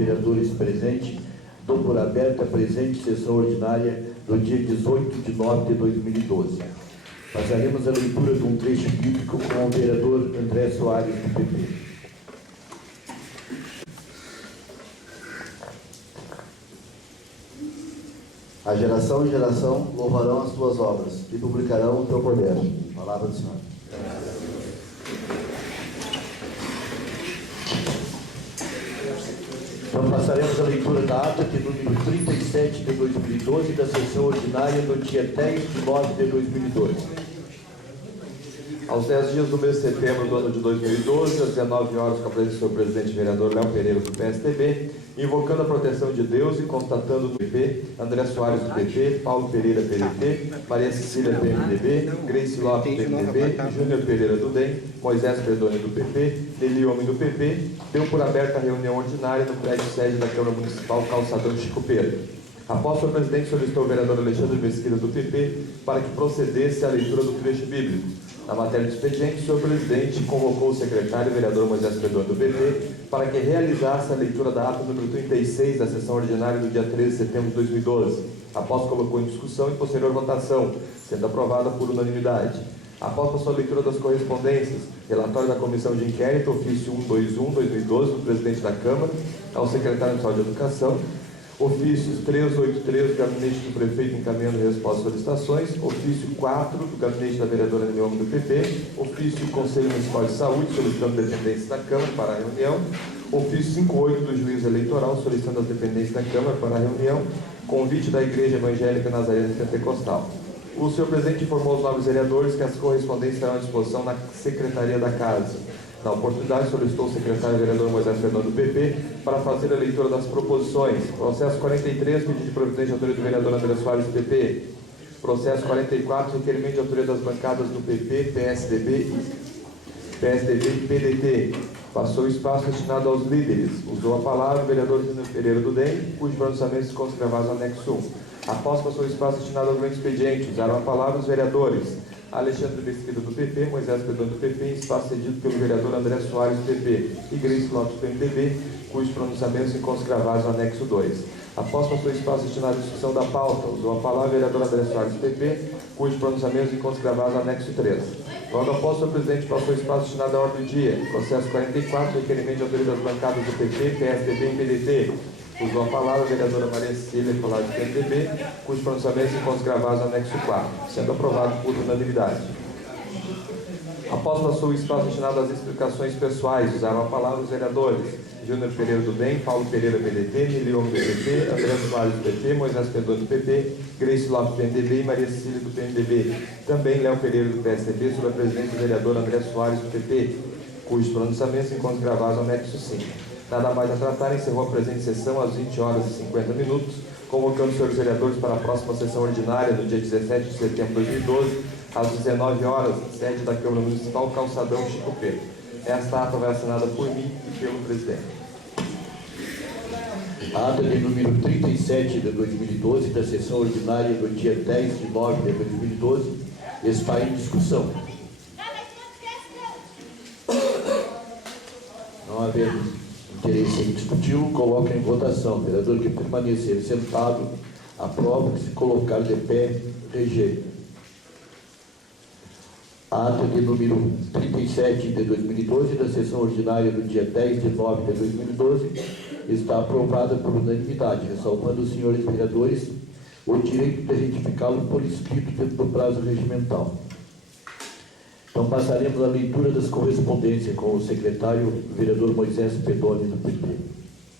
vereadores presentes, dou por aberta a presente sessão ordinária do dia 18 de nove de 2012. Passaremos a leitura de um trecho bíblico com o vereador André Soares, do PP. A geração e geração louvarão as tuas obras e publicarão o teu poder. Palavra do Senhor. Então passaremos a leitura da ata de número 37 de 2012 da sessão ordinária do dia 10 de nove de 2012. Aos 10 dias do mês de setembro do ano de 2012, às 19 horas, com a presença do senhor presidente vereador Léo Pereira, do PSDB, invocando a proteção de Deus e constatando do PP, André Soares, do PP, Paulo Pereira, PDT, Maria Cecília, PMDB, Grace Lopes, PMDB, Júnior Pereira, do DEM, Moisés Perdoni, do PP, Nelly Homem, do PP, deu por aberta a reunião ordinária no prédio sede da Câmara Municipal Calçadão Chico Pedro. Após o senhor presidente solicitou o vereador Alexandre Mesquita, do PP, para que procedesse à leitura do trecho bíblico. Na matéria do expediente, o senhor presidente convocou o secretário, o vereador Moisés Perdoni, do PP, para que realizasse a leitura da ata número 36 da sessão ordinária do dia 13 de setembro de 2012. Após colocou em discussão e posterior votação, sendo aprovada por unanimidade. Após a sua leitura das correspondências, relatório da Comissão de Inquérito, ofício 121/2012, do presidente da Câmara, ao secretário nacional de Educação, ofícios 383 do gabinete do prefeito encaminhando resposta às solicitações, ofício 4 do gabinete da vereadora Nelly Homem, do PP, ofício do Conselho Municipal de Saúde solicitando dependências da Câmara para a reunião, ofício 58 do juiz eleitoral solicitando as dependências da Câmara para a reunião, convite da Igreja Evangélica Nazarena Pentecostal. O senhor presidente informou aos novos vereadores que as correspondências estarão à disposição na Secretaria da Casa. Na oportunidade, solicitou o secretário vereador Moisés Perdoni, do PP, para fazer a leitura das proposições. Processo 43, pedido de providência de autoria do vereador André Soares, do PP. Processo 44, requerimento de autoria das bancadas do PP, PSDB e PDT. Passou o espaço destinado aos líderes. Usou a palavra o vereador Júnior Pereira, do DEM, cujo pronunciamento se encontra gravado no anexo 1. Após passou o espaço destinado ao grande expediente, usaram a palavra os vereadores Alexandre Mesquita, do PP, Moisés Perdoni, do PP, em espaço cedido pelo vereador André Soares, do PP, e Grace Lopes, do PMDB, cujos pronunciamentos se encontram gravados no anexo 2. Após passou o espaço destinado à discussão da pauta, usou a palavra o vereador André Soares, do PP, cujos pronunciamentos se encontram gravados no anexo 3. Logo após, o senhor presidente passou o espaço destinado à ordem do dia, processo 44, requerimento de autoria das bancadas do PP, PSDB e PDT. Usou a palavra a vereadora Maria Cecília, do PMDB, cujos pronunciamentos se encontram gravados no anexo 4, sendo aprovado por unanimidade. Após passou o espaço destinado às explicações pessoais, usaram a palavra os vereadores Júnior Pereira, do DEM, Paulo Pereira, PDT, Nelly Homem, do PP, André Soares, do PP, Moisés Perdoni, do PP, Grace Lopes, do PMDB e Maria Cecília, do PMDB. Também Léo Pereira, do PSDB, sob a presidência do vereador André Soares, do PP, cujos pronunciamentos se encontram gravados no anexo 5. Nada mais a tratar, encerrou a presente sessão às 20 horas e 50 minutos, convocando os senhores vereadores para a próxima sessão ordinária, no dia 17 de setembro de 2012, às 19 horas, sede da Câmara Municipal, Calçadão Chico Pedro. Esta ata vai assinada por mim e pelo presidente. A ata de número 37 de 2012 da sessão ordinária do dia 10 de nove de 2012 está em discussão. Não havendo interesse em discutir, coloca em votação. Vereador que permanecer sentado, aprova, que se colocar de pé, rejeita. A ata de número 37 de 2012 da sessão ordinária do dia 10 de nove de 2012 está aprovada por unanimidade, ressalvando os senhores vereadores o direito de retificá-lo por escrito dentro do prazo regimental. Então passaremos à leitura das correspondências com o secretário vereador Moisés Perdoni, do PP.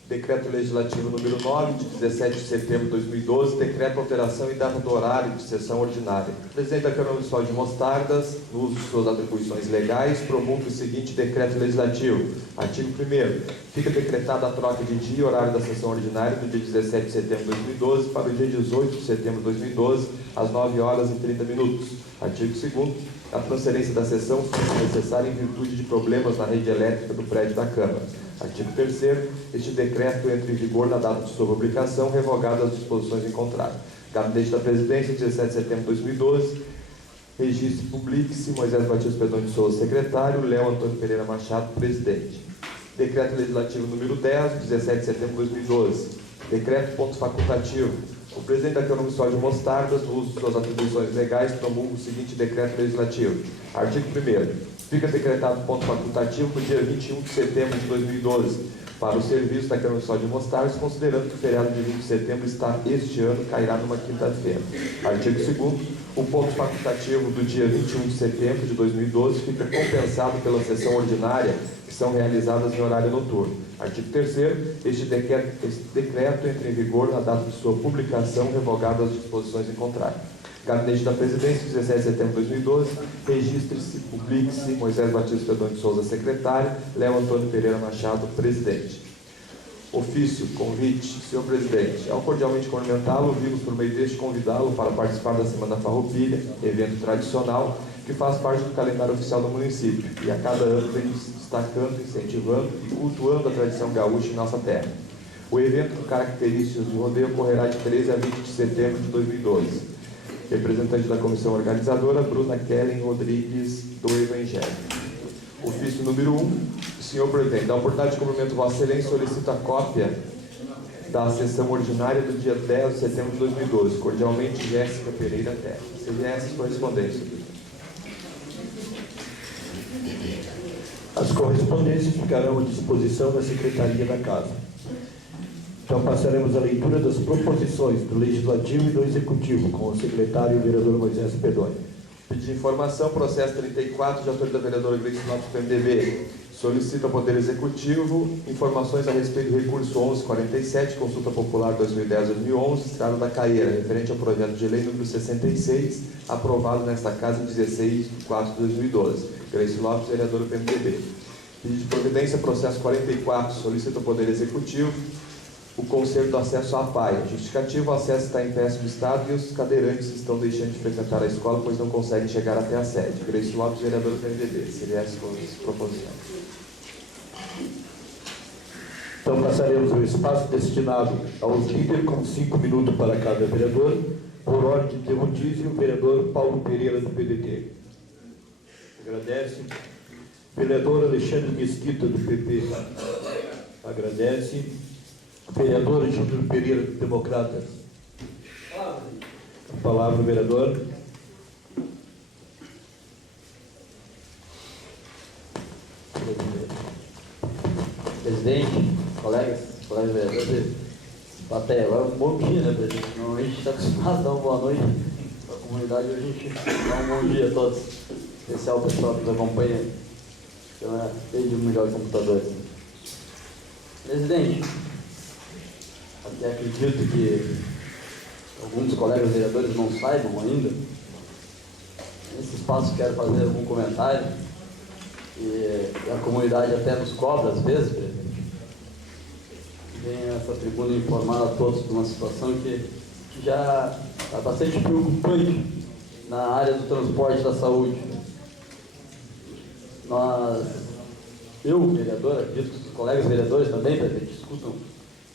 Decreto Legislativo número 9, de 17 de setembro de 2012, decreta alteração e data do horário de sessão ordinária. O presidente da Câmara Municipal de Mostardas, no uso de suas atribuições legais, promulga o seguinte decreto legislativo. Artigo 1º. Fica decretada a troca de dia e horário da sessão ordinária do dia 17 de setembro de 2012 para o dia 18 de setembro de 2012, às 9 horas e 30 minutos. Artigo 2º. A transferência da sessão foi necessária em virtude de problemas na rede elétrica do prédio da Câmara. Artigo 3º. Este decreto entra em vigor na data de sua publicação, revogadas as disposições em contrário. Gabinete da Presidência, 17 de setembro de 2012. Registro e publique-se. Moisés Batista Perdoni de Souza, secretário. Léo Antônio Pereira Machado, presidente. Decreto Legislativo número 10, de 17 de setembro de 2012. Decreto ponto facultativo. O presidente da Câmara Municipal de Mostardas, no uso de suas atribuições legais, promulga o seguinte decreto legislativo. Artigo 1º. Fica decretado ponto facultativo no dia 21 de setembro de 2012 para o serviço da Câmara Municipal de Mostardas, considerando que o feriado de 20 de setembro este ano cairá numa quinta-feira. Artigo 2º. O ponto facultativo do dia 21 de setembro de 2012 fica compensado pela sessão ordinária que são realizadas em horário noturno. Artigo 3º. Este decreto entra em vigor na data de sua publicação, revogadas as disposições em contrário. Gabinete da Presidência, 17 de setembro de 2012, registre-se, publique-se, Moisés Batista Pedrão de Souza, secretário, Léo Antônio Pereira Machado, presidente. Ofício, convite, senhor presidente, ao cordialmente cumprimentá-lo, vimos por meio deste convidá-lo para participar da Semana Farroupilha, evento tradicional que faz parte do calendário oficial do município e a cada ano vem se destacando, incentivando e cultuando a tradição gaúcha em nossa terra. O evento, com características de rodeio, ocorrerá de 13 a 20 de setembro de 2012. Representante da comissão organizadora, Bruna Kellen Rodrigues, do Evangelho. Ofício número 1. Senhor presidente, da oportunidade de cumprimento, Vossa Excelência, solicita a cópia da sessão ordinária do dia 10 de setembro de 2012. Cordialmente, Jéssica Pereira Terra. CVS, correspondência. As correspondências ficarão à disposição da Secretaria da Casa. Então passaremos à leitura das proposições do Legislativo e do Executivo, com o secretário e vereador Moisés Pedoni. Pedido de informação, processo 34, de autoria da vereadora Gleice Lopes, PMDB. Solicita ao Poder Executivo informações a respeito do recurso 1147, consulta popular 2010-2011, Estrada da Caieira, referente ao projeto de lei número 66, aprovado nesta casa em 16 de 4 de 2012. Gleice Lopes, vereadora PMDB. Pedido de providência, processo 44, solicita ao Poder Executivo o conserto do acesso à PAI. Justificativo, o acesso está em péssimo estado e os cadeirantes estão deixando de frequentar a escola, pois não conseguem chegar até a sede. Gleice Lopes, vereador do PMDB. Seria essa a proposição. Então passaremos o espaço destinado aos líderes, com 5 minutos para cada vereador. Por ordem de rodízio, o vereador Paulo Pereira, do PDT. Agradece. Vereador Alexandre Mesquita, do PP. Agradece. Vereador Júnior Pereira, do Democratas. A palavra, vereador. Presidente, colegas vereadores, plateia, agora um bom dia, né, presidente? Normalmente a gente está acostumado a dar uma boa noite para a comunidade, hoje a gente dá um bom dia a todos, em especial o pessoal que nos acompanha pela rede mundial de computadores. Presidente, até acredito que alguns colegas vereadores não saibam ainda. Nesse espaço quero fazer algum comentário, e a comunidade até nos cobra às vezes, presidente. Venho a essa tribuna informar a todos de uma situação que já está bastante preocupante na área do transporte da saúde. Eu, vereador, acredito que os colegas vereadores também, presidente, escutam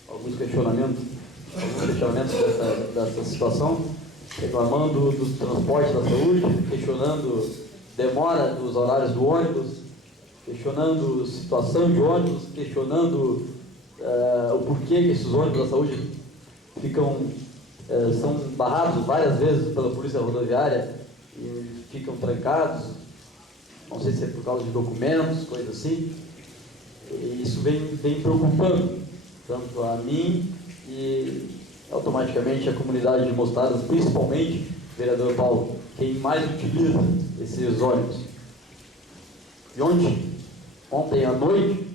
alguns questionamentos dessa situação, reclamando do transporte da saúde, questionando demora dos horários do ônibus, questionando situação de ônibus, questionando o porquê que esses ônibus da saúde são barrados várias vezes pela polícia rodoviária e ficam trancados. Não sei se é por causa de documentos, coisa assim. E isso vem preocupando tanto a mim e automaticamente a comunidade de Mostardas, principalmente, vereador Paulo, quem mais utiliza esses ônibus. E ontem à noite,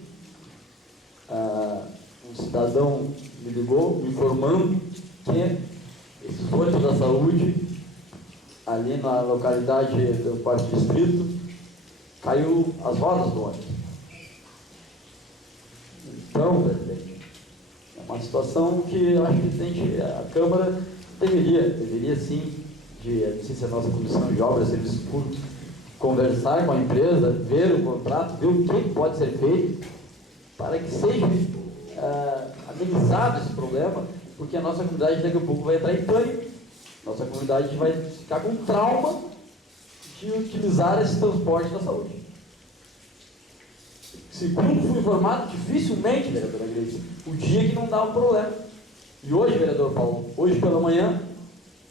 um cidadão me ligou me informando que esses ônibus da saúde, ali na localidade do quarto distrito, caiu as rodas do ônibus. Então, presidente, é uma situação que eu acho que a Câmara deveria sim, não sei se a nossa Comissão de Obras e Serviços Públicos, conversar com a empresa, ver o contrato, ver o que pode ser feito para que seja amenizado esse problema, porque a nossa comunidade daqui a pouco vai entrar em pânico. Nossa comunidade vai ficar com trauma de utilizar esse transporte da saúde. Segundo fui informado, dificilmente, vereadora Gleice, o dia que não dá um problema. E hoje, vereador Paulo, hoje pela manhã,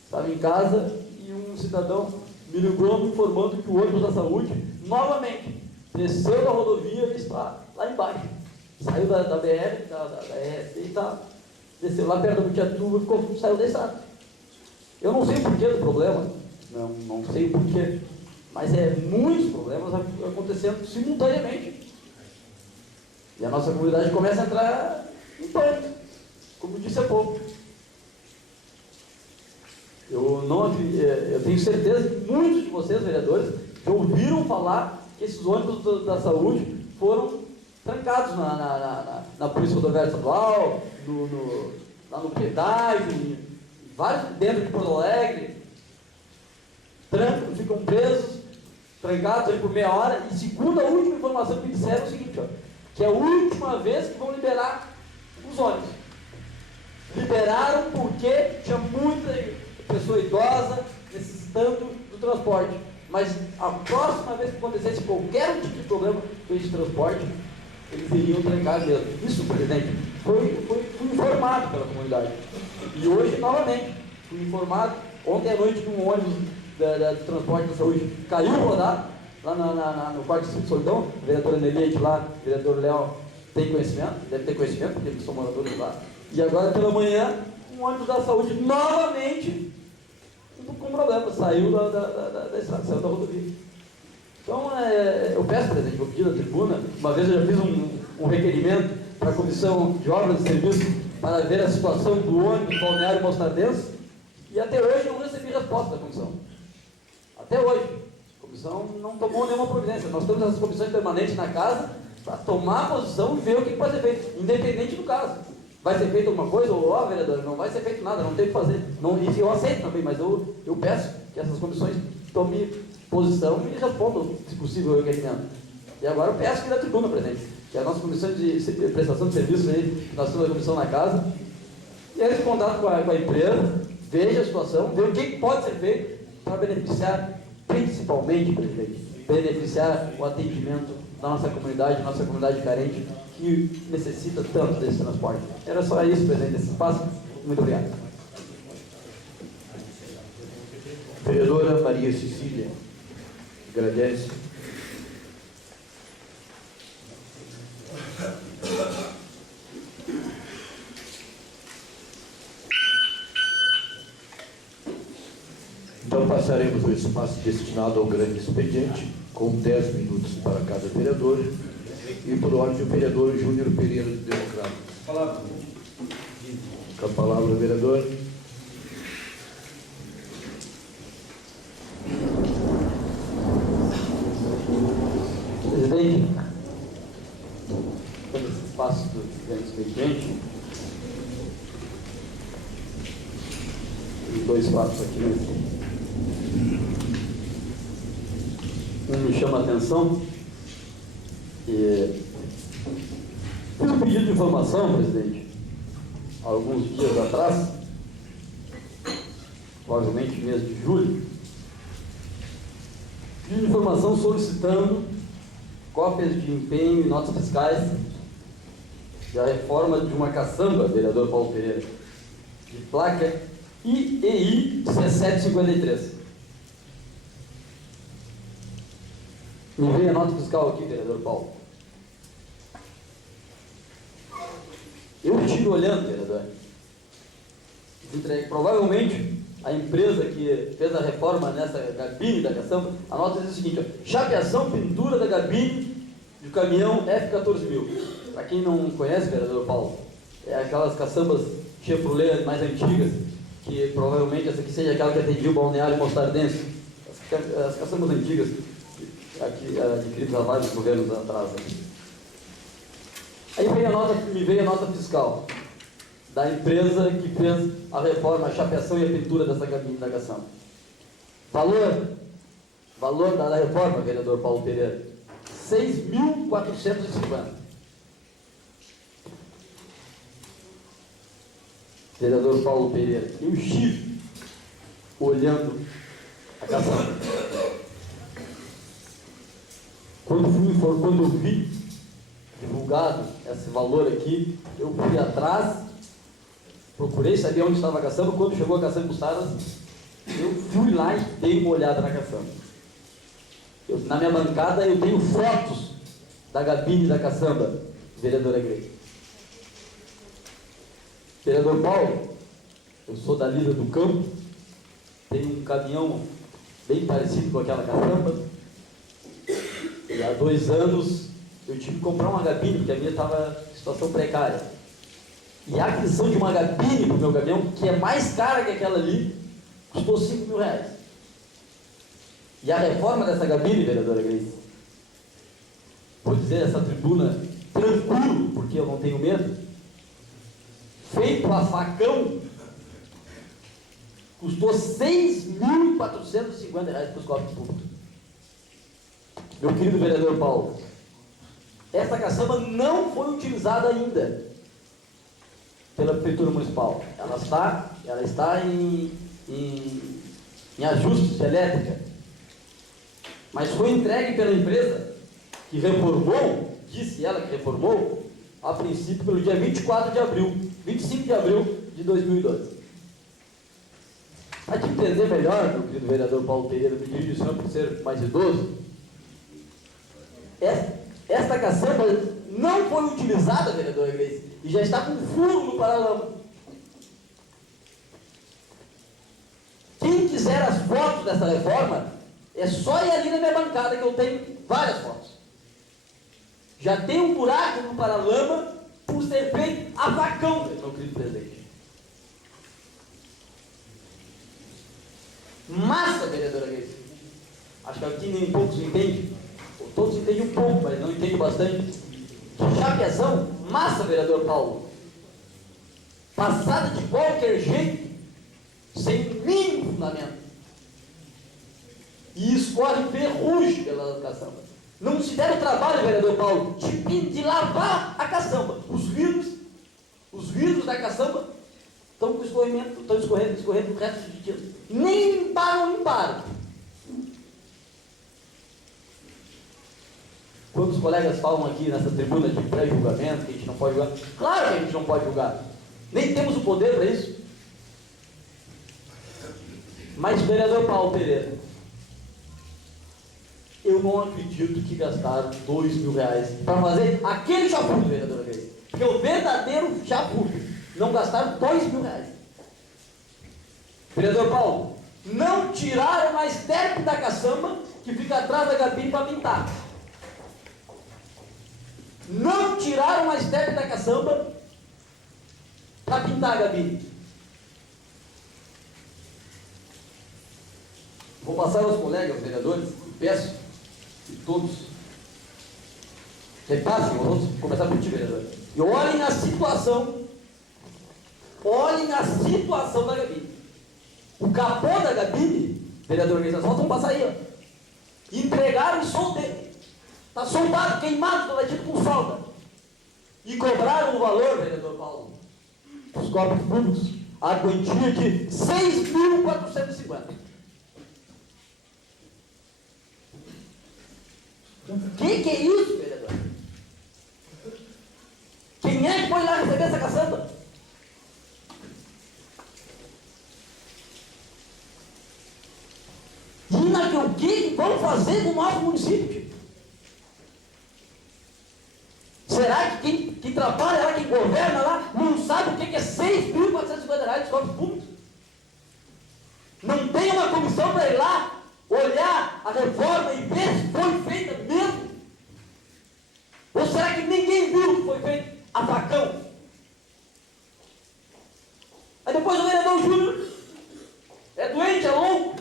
estava em casa e um cidadão me ligou me informando que o ônibus da saúde, novamente, desceu da rodovia e está lá embaixo. Saiu da BR, da ESP e desceu lá perto do Tiatuba e saiu da estrada. Eu não sei o porquê do problema, não sei o porquê, mas muitos problemas acontecendo simultaneamente. E a nossa comunidade começa a entrar em pânico, como disse há pouco. Eu tenho certeza que muitos de vocês, vereadores, já ouviram falar que esses ônibus da saúde foram trancados na Polícia Rodoviária Estadual, lá no pedágio, vários dentro de Porto Alegre, ficam presos, trancados ali por meia hora, e segundo a última informação que me disseram é o seguinte, que é a última vez que vão liberar os ônibus. Liberaram porque tinha muita pessoa idosa necessitando do transporte. Mas a próxima vez que acontecesse qualquer tipo de problema com esse transporte, eles iriam trancar mesmo. Isso, presidente, fui informado pela comunidade. E hoje, novamente, fui informado. Ontem à noite, um ônibus do transporte da saúde caiu rodado lá no Parque de Solidão. O vereador Nelite lá, o vereador Léo tem conhecimento, deve ter conhecimento, porque eles são moradores lá. E agora, pela manhã, um ônibus da saúde novamente com problema, saiu da estrada, saiu da rodovia. Então, eu peço, presidente, vou pedir da tribuna, uma vez eu já fiz um requerimento para a Comissão de Obras e Serviços para ver a situação do ônibus balneário Mostardense, e até hoje eu não recebi resposta da comissão. Até hoje. A comissão não tomou nenhuma providência. Nós temos essas comissões permanentes na casa para tomar posição e ver o que pode ser feito, independente do caso. Vai ser feito alguma coisa? Ou, vereador, não vai ser feito nada, não tem o que fazer. Isso eu aceito também, mas eu peço que essas comissões tomem posição e respondam, se possível, o requerimento. E agora eu peço que da tribuna, presidente, que a nossa comissão de prestação de serviços aí, nós temos a comissão na casa, e eles contato com a empresa, veja a situação, veja o que pode ser feito para beneficiar, principalmente, presidente, beneficiar o atendimento da nossa comunidade carente, que necessita tanto desse transporte. Era só isso, presidente, desse espaço. Muito obrigado. Vereadora Maria Cecília, agradece. Então passaremos o espaço destinado ao grande expediente, com 10 minutos para cada vereador, e por ordem o vereador Júnior Pereira, do Democrata. Com a palavra, vereador. Presidente, todo esse espaço do grande expediente, tem dois fatos aqui, um me chama a atenção, e fiz um pedido de informação, presidente, há alguns dias atrás, provavelmente mês de julho, pedido de informação solicitando cópias de empenho e notas fiscais da reforma de uma caçamba, vereador Paulo Pereira, de placa IEI 1753. Me veio a nota fiscal aqui, vereador Paulo. Eu estive olhando, vereador. Provavelmente a empresa que fez a reforma nessa gabine da caçamba, a nota diz o seguinte: chapeação, pintura da gabine do caminhão F14000. Para quem não conhece, vereador Paulo, é aquelas caçambas Chevrolet mais antigas, que provavelmente essa aqui seja aquela que atendia o balneário Mostardense. As caçambas antigas aqui adquiridos há vários governos atrás. Aí me veio a nota fiscal da empresa que fez a reforma, a chapeação e a pintura dessa cabine da caçamba. Valor da reforma, vereador Paulo Pereira, 6.450. Vereador Paulo Pereira, eu estive olhando a caçamba. Quando eu vi divulgado esse valor aqui, eu fui atrás, procurei saber onde estava a caçamba. Quando chegou a caçamba Buçaras, eu fui lá e dei uma olhada na caçamba. Na minha bancada eu tenho fotos da gabine da caçamba, vereadora Grey. Vereador Paulo, eu sou da Lida do Campo, tenho um caminhão bem parecido com aquela caçamba, e há 2 anos eu tive que comprar uma gabine, porque a minha estava em situação precária. E a aquisição de uma gabine para o meu caminhão, que é mais cara que aquela ali, custou R$5.000. E a reforma dessa gabine, vereadora Grace, vou dizer essa tribuna tranquilo, porque eu não tenho medo, feito a facão, custou R$6.450 para os cofres públicos. Meu querido vereador Paulo, essa caçamba não foi utilizada ainda pela Prefeitura Municipal. Ela está em ajustes de elétrica, mas foi entregue pela empresa que reformou, disse ela que reformou, a princípio pelo dia 25 de abril de 2012. Para te entender melhor, meu querido vereador Paulo Pereira, me dirijo ao senhor por ser mais idoso, esta caçamba não foi utilizada, vereador Grace, e já está com furo no paralama. Quem quiser as fotos dessa reforma, é só ir ali na minha bancada, que eu tenho várias fotos. Já tem um buraco no paralama por ser feito a facão, meu querido presidente. Massa, vereadora Grace. Acho que aqui nem poucos entendem. Todos entendem um pouco, mas não entendem bastante. Chapeação, massa, vereador Paulo. Passada de qualquer jeito, sem mínimo fundamento. E escorre ferrugem pela caçamba. Não se der o trabalho, vereador Paulo, de lavar a caçamba. Os vidros da caçamba estão escorrendo o resto de dia. Nem limparam. Quando os colegas falam aqui nessa tribuna de pré-julgamento, que a gente não pode julgar, claro que a gente não pode julgar. Nem temos o poder para isso. Mas, vereador Paulo Pereira, eu não acredito que gastaram R$2.000 para fazer aquele chapurro, vereadora Grace. Porque o verdadeiro chapurro, não gastaram R$2.000. Vereador Paulo, não tiraram a estepe da caçamba que fica atrás da gabine para pintar. Não tiraram a estepe da caçamba para pintar a gabine. Vou passar aos colegas vereadores e peço que todos repassem, vamos começar por ti, vereador, e olhem a situação da gabine. O capô da gabine, vereador, só vão passar aí, ó. Entregaram e soltaram. Está soldado, queimado, toda dito com solda. E cobraram o valor, vereador Paulo, os corpos públicos, a quantia de R$6.450. O que é isso, vereador? Quem é que foi lá receber essa caçamba? E o que vão fazer no nosso município? Será que quem trabalha lá, quem governa lá, não sabe o que é R$6.450 de cofres públicos? Não tem uma comissão para ir lá, olhar a reforma e ver se foi feita mesmo? Ou será que ninguém viu que foi feito a facão? Aí depois o vereador Júnior é doente, é louco.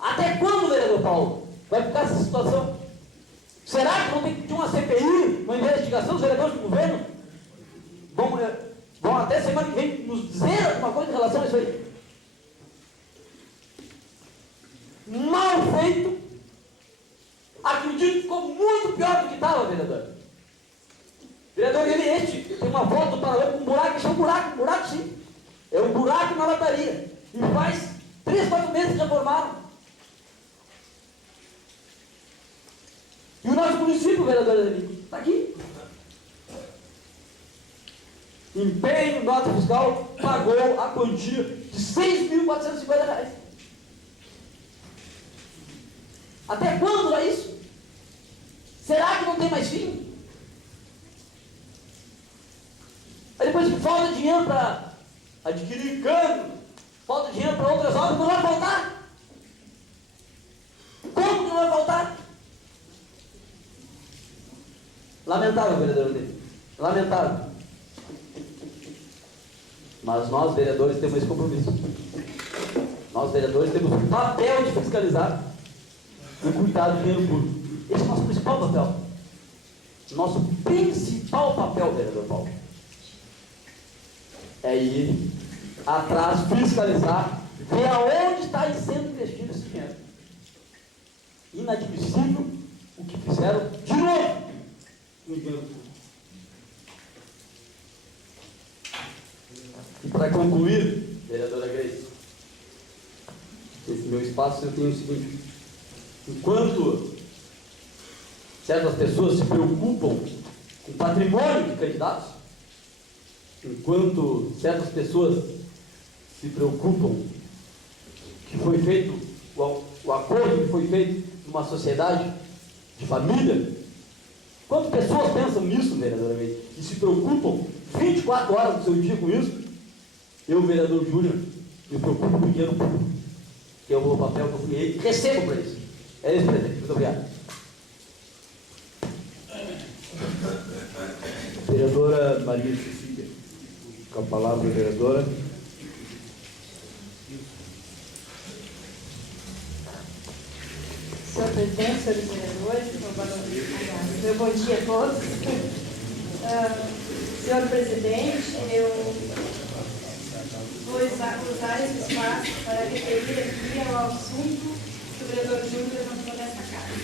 Até quando, vereador Paulo, vai ficar essa situação? Será que vão ter que ter uma CPI, uma investigação dos vereadores do governo? Vão até semana que vem nos dizer alguma coisa em relação a isso aí? Mal feito. Acredito que ficou muito pior do que estava, vereador. Vereador, tem uma foto do paralelo com um buraco, isso é um buraco sim. É um buraco na lataria. E faz 3, 4 meses que reformaram. nosso município, vereador Davi. Está aqui. Empenho, nota fiscal, pagou a quantia de R$ 6.450. Até quando é isso? Será que não tem mais fim? Aí depois que falta dinheiro para adquirir cano, falta dinheiro para outras obras, não vai faltar? Como que não vai faltar? Lamentável, vereador dele. Lamentável. Mas nós, vereadores, temos esse compromisso. Nós, vereadores, temos o papel de fiscalizar o cuidado do dinheiro público. Esse é o nosso principal papel. Nosso principal papel, vereador Paulo, é ir atrás, fiscalizar, ver aonde está sendo investido esse dinheiro. Inadmissível o que fizeram de novo no dinheiro público. E para concluir, vereadora Grace, esse meu espaço eu tenho o seguinte: enquanto certas pessoas se preocupam com o patrimônio de candidatos, enquanto certas pessoas se preocupam que foi feito o acordo que foi feito numa sociedade de família, quantas pessoas pensam nisso, vereadora Grace, e se preocupam 24 horas do seu dia com isso? Eu, vereador Júnior, me preocupo com o dinheiro público, que é o meu papel que eu fui e recebo para isso. É isso, presidente. Muito obrigado. Vereadora Maria Cecília, com a palavra, vereadora. Senhor presidente, senhores vereadores, meu bom dia a todos. Senhor presidente, eu vou usar esse espaço para referir aqui ao assunto que o vereador Júnior levantou nessa casa.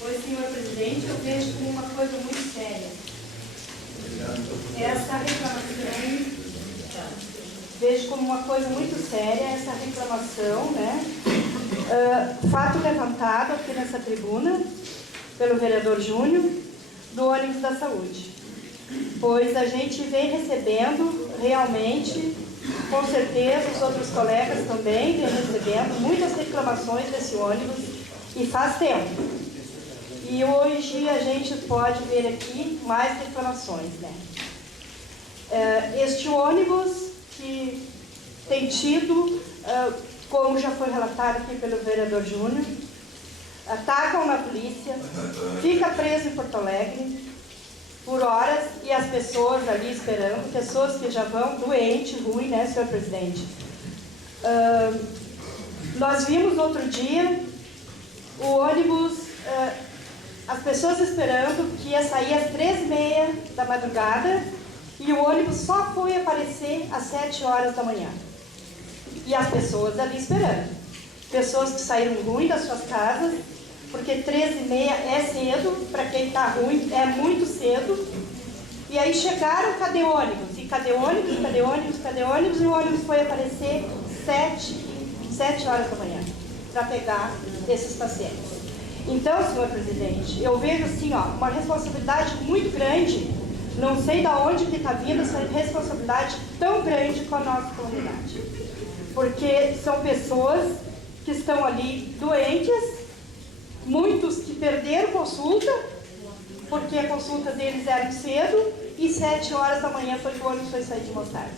Pois, senhor presidente, eu vejo como uma coisa muito séria essa reclamação. Vejo como uma coisa muito séria essa reclamação, né? Fato levantado aqui nessa tribuna pelo vereador Júnior do ônibus da saúde, pois a gente vem recebendo realmente, com certeza os outros colegas também vêm recebendo muitas reclamações desse ônibus e faz tempo. E hoje a gente pode ver aqui mais reclamações, né? Este ônibus que tem tido, como já foi relatado aqui pelo vereador Júnior, atacam na polícia, fica preso em Porto Alegre por horas e as pessoas ali esperando, pessoas que já vão doente, ruim, né, senhor presidente? Nós vimos outro dia o ônibus, as pessoas esperando, que ia sair às 3h30 da madrugada e o ônibus só foi aparecer às 7 horas da manhã. E as pessoas ali esperando. Pessoas que saíram ruim das suas casas, porque 13h30 é cedo, para quem está ruim é muito cedo. E aí chegaram, cadê ônibus? E cadê ônibus, cadê ônibus, cadê ônibus? E o ônibus foi aparecer 7 horas da manhã, para pegar esses pacientes. Então, senhor presidente, eu vejo assim, ó, uma responsabilidade muito grande, não sei de onde que está vindo essa responsabilidade tão grande com a nossa comunidade. Porque são pessoas que estão ali doentes, muitos que perderam consulta, porque a consulta deles era cedo, e 7 horas da manhã foi que o ônibus foi sair de Mostarda.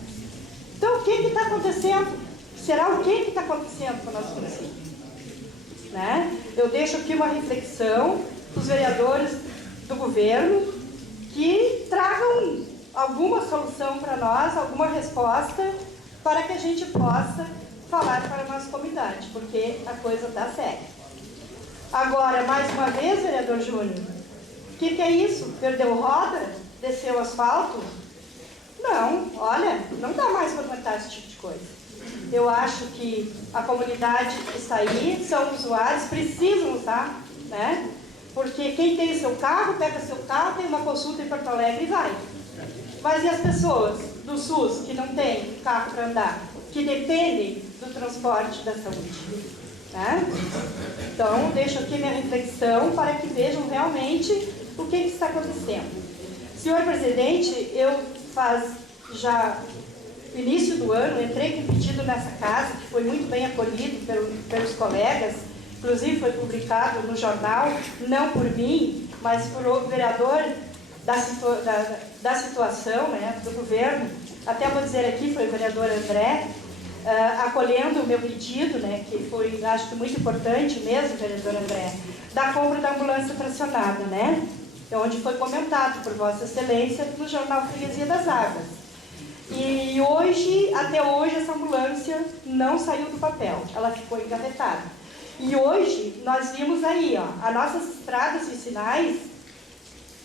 Então, o que está acontecendo? Será o que está acontecendo com o nosso município? Né? Eu deixo aqui uma reflexão para os vereadores do governo que tragam alguma solução para nós, alguma resposta, para que a gente possa falar para a nossa comunidade, porque a coisa está séria. Agora, mais uma vez, vereador Júnior, o que é isso? Perdeu roda? Desceu o asfalto? Não, olha, não dá mais para aguentar esse tipo de coisa. Eu acho que a comunidade que está aí, são usuários, precisam usar, né? Porque quem tem seu carro, pega seu carro, tem uma consulta em Porto Alegre e vai. Mas e as pessoas do SUS que não têm carro para andar, que dependem do transporte da saúde? Né? Então, deixo aqui minha reflexão para que vejam realmente o que está acontecendo. Senhor presidente, eu faz já início do ano, entrei com um pedido nessa casa, que foi muito bem acolhido pelos colegas, inclusive foi publicado no jornal, não por mim, mas por o vereador da situação, né, do governo, até vou dizer aqui, foi o vereador André, acolhendo o meu pedido, né, que foi, acho que muito importante mesmo, vereador André, da compra da ambulância tracionada, né, onde foi comentado por Vossa Excelência no jornal Freguesia das Águas. E hoje, até hoje, essa ambulância não saiu do papel, ela ficou engavetada. E hoje, nós vimos aí, ó, as nossas estradas vicinais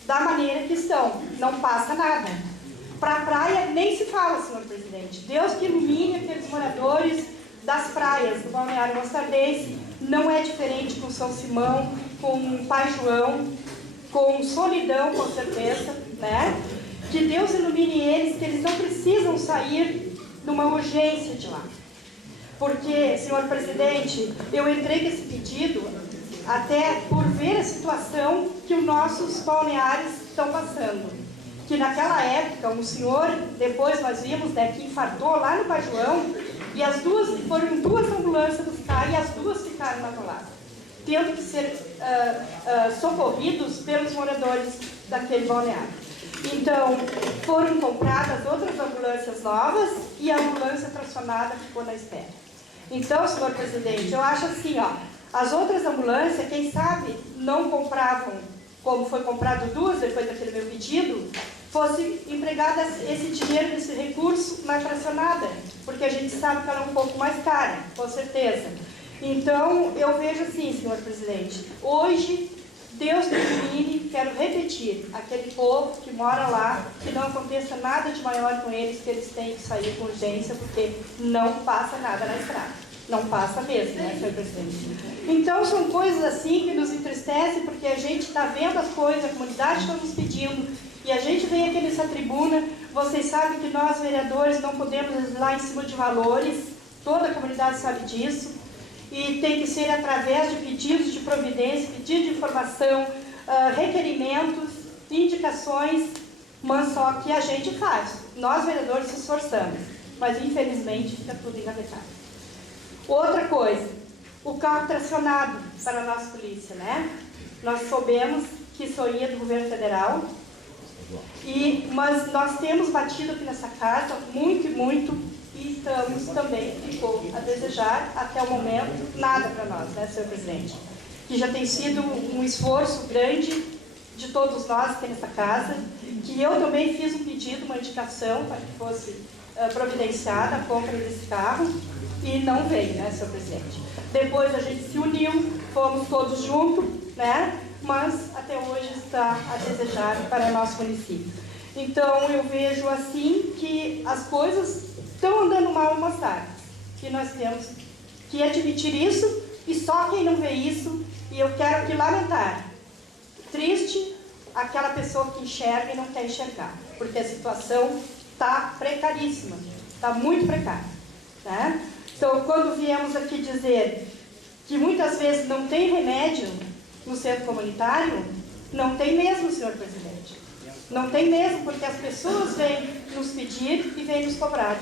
da maneira que estão, não passa nada. Para a praia, nem se fala, senhor presidente. Deus que ilumine aqueles moradores das praias do Balneário Mostardense, não é diferente com São Simão, com Pai João, com Solidão, com certeza, né? Que Deus ilumine eles, que eles não precisam sair numa urgência de lá. Porque, senhor presidente, eu entrei com esse pedido até por ver a situação que os nossos balneários estão passando. Que naquela época, um senhor, depois nós vimos, né, que infartou lá no Pai João, e foram duas ambulâncias buscar e as duas ficaram na atolada, tendo que ser socorridos pelos moradores daquele balneário. Então, foram compradas outras ambulâncias novas e a ambulância tracionada ficou na espera. Então, senhor presidente, eu acho assim, ó, as outras ambulâncias, quem sabe, não compravam, como foi comprado duas depois daquele meu pedido, fosse empregado esse dinheiro, esse recurso na tracionada, porque a gente sabe que ela é um pouco mais cara, com certeza. Então, eu vejo assim, senhor presidente, hoje, Deus me ilumine, quero repetir, aquele povo que mora lá, que não aconteça nada de maior com eles, que eles têm que sair com urgência, porque não passa nada na estrada. Não passa mesmo, né, senhor presidente? Então, são coisas assim que nos entristecem, porque a gente está vendo as coisas, a comunidade está nos pedindo, e a gente vem aqui nessa tribuna, vocês sabem que nós, vereadores, não podemos legislar em cima de valores, toda a comunidade sabe disso, e tem que ser através de pedidos de providência, pedidos de informação, requerimentos, indicações, mas só que a gente faz. Nós, vereadores, se esforçamos, mas infelizmente fica tudo engavetado. Outra coisa, o carro tracionado para a nossa polícia, né? Nós soubemos que isso ia do governo federal, mas nós temos batido aqui nessa casa muito e muito, e estamos também, ficou a desejar, até o momento, nada para nós, né, senhor presidente? Que já tem sido um esforço grande de todos nós aqui nessa casa, que eu também fiz um pedido, uma indicação para que fosse providenciada a compra desse carro, e não veio, né, senhor presidente? Depois a gente se uniu, fomos todos juntos, né, mas até hoje está a desejar para o nosso município. Então, eu vejo assim que as coisas estão andando mal umas tardes, que nós temos que admitir isso, e só quem não vê isso, e eu quero aqui lamentar, triste aquela pessoa que enxerga e não quer enxergar, porque a situação está precaríssima, está muito precária, né? Então, quando viemos aqui dizer que muitas vezes não tem remédio no centro comunitário, não tem mesmo, senhor presidente. Não tem mesmo, porque as pessoas vêm nos pedir e vêm nos cobrar,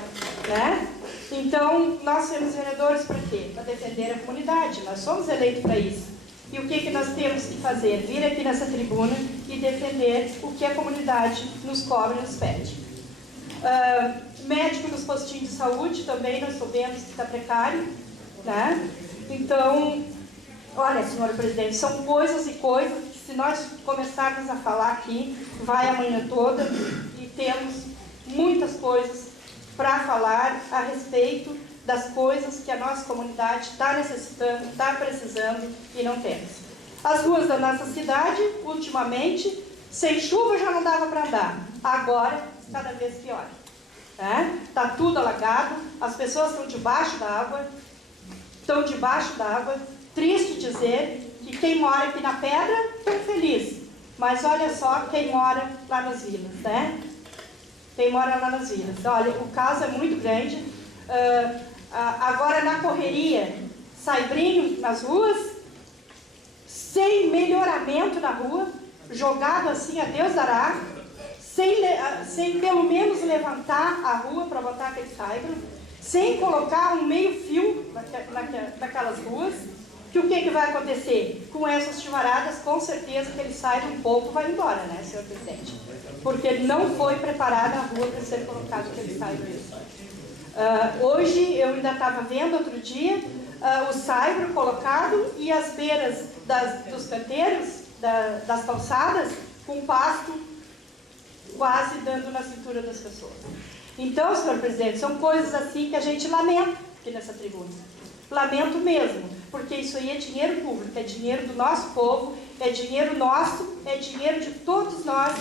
né? Então, nós somos vereadores para quê? Para defender a comunidade. Nós somos eleitos para isso. E o que nós temos que fazer? Vir aqui nessa tribuna e defender o que a comunidade nos cobra e nos pede. Médico nos postinhos de saúde também nós soubemos que está precário, né? Então, olha, senhor presidente, são coisas e coisas que, se nós começarmos a falar aqui, vai a manhã toda, e temos muitas coisas para falar a respeito das coisas que a nossa comunidade está necessitando, está precisando e não temos. As ruas da nossa cidade, ultimamente, sem chuva já não dava para andar, agora cada vez pior. Está tudo alagado, as pessoas estão debaixo d'água, triste dizer que quem mora aqui na Pedra está feliz, mas olha só quem mora lá nas vilas, né? Quem mora lá nas vilas. Olha, o caso é muito grande. Agora, na correria, saibrinho nas ruas, sem melhoramento na rua, jogado assim a Deus dará, sem pelo menos levantar a rua para botar aquele saibro, sem colocar um meio-fio naquelas ruas, que o que vai acontecer? Com essas chuvaradas, com certeza aquele saibro um pouco vai embora, né, senhor presidente? Porque não foi preparada a rua para ser colocado aquele saibro. Hoje, eu ainda estava vendo outro dia, o saibro colocado e as beiras dos canteiros, das calçadas, com pasto quase dando na cintura das pessoas. Então, senhor presidente, são coisas assim que a gente lamenta aqui nessa tribuna. Lamento mesmo, porque isso aí é dinheiro público, é dinheiro do nosso povo, é dinheiro nosso, é dinheiro de todos nós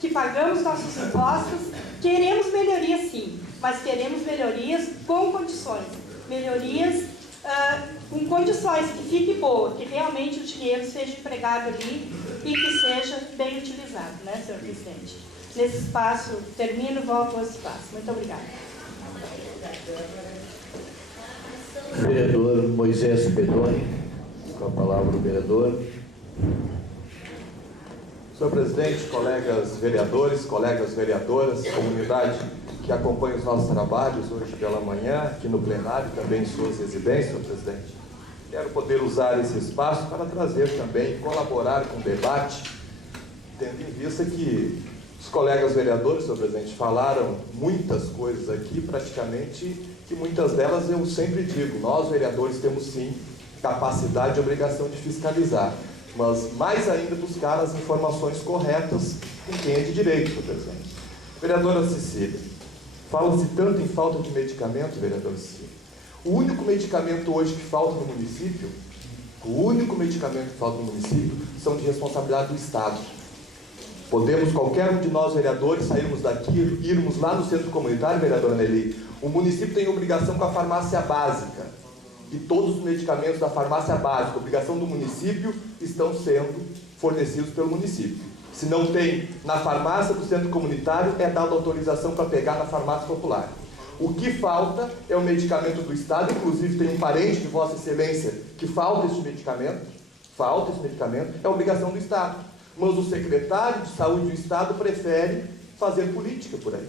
que pagamos nossos impostos. Queremos melhorias sim, mas queremos melhorias com condições. Melhorias com condições que fique boa, que realmente o dinheiro seja empregado ali e que seja bem utilizado, né, senhor presidente? Nesse espaço, termino e volto ao espaço. Muito obrigada. Vereador Moisés Pedoni, com a palavra o vereador. Senhor presidente, colegas vereadores, colegas vereadoras, comunidade que acompanha os nossos trabalhos hoje pela manhã, aqui no plenário, também em suas residências, senhor presidente. Quero poder usar esse espaço para trazer também, colaborar com o debate, tendo em vista que os colegas vereadores, senhor presidente, falaram muitas coisas aqui, praticamente, que muitas delas eu sempre digo, nós vereadores temos sim capacidade e obrigação de fiscalizar, mas mais ainda buscar as informações corretas com quem é de direito, senhor presidente. Vereadora Cecília, fala-se tanto em falta de medicamento, vereadora Cecília. O único medicamento hoje que falta no município, são de responsabilidade do Estado. Podemos, qualquer um de nós vereadores, sairmos daqui, irmos lá no centro comunitário, vereadora Nelly, o município tem obrigação com a farmácia básica. E todos os medicamentos da farmácia básica, obrigação do município, estão sendo fornecidos pelo município. Se não tem na farmácia do centro comunitário, é dada autorização para pegar na farmácia popular. O que falta é o medicamento do Estado, inclusive tem um parente de Vossa Excelência que falta esse medicamento, é obrigação do Estado. Mas o secretário de saúde do Estado prefere fazer política por aí.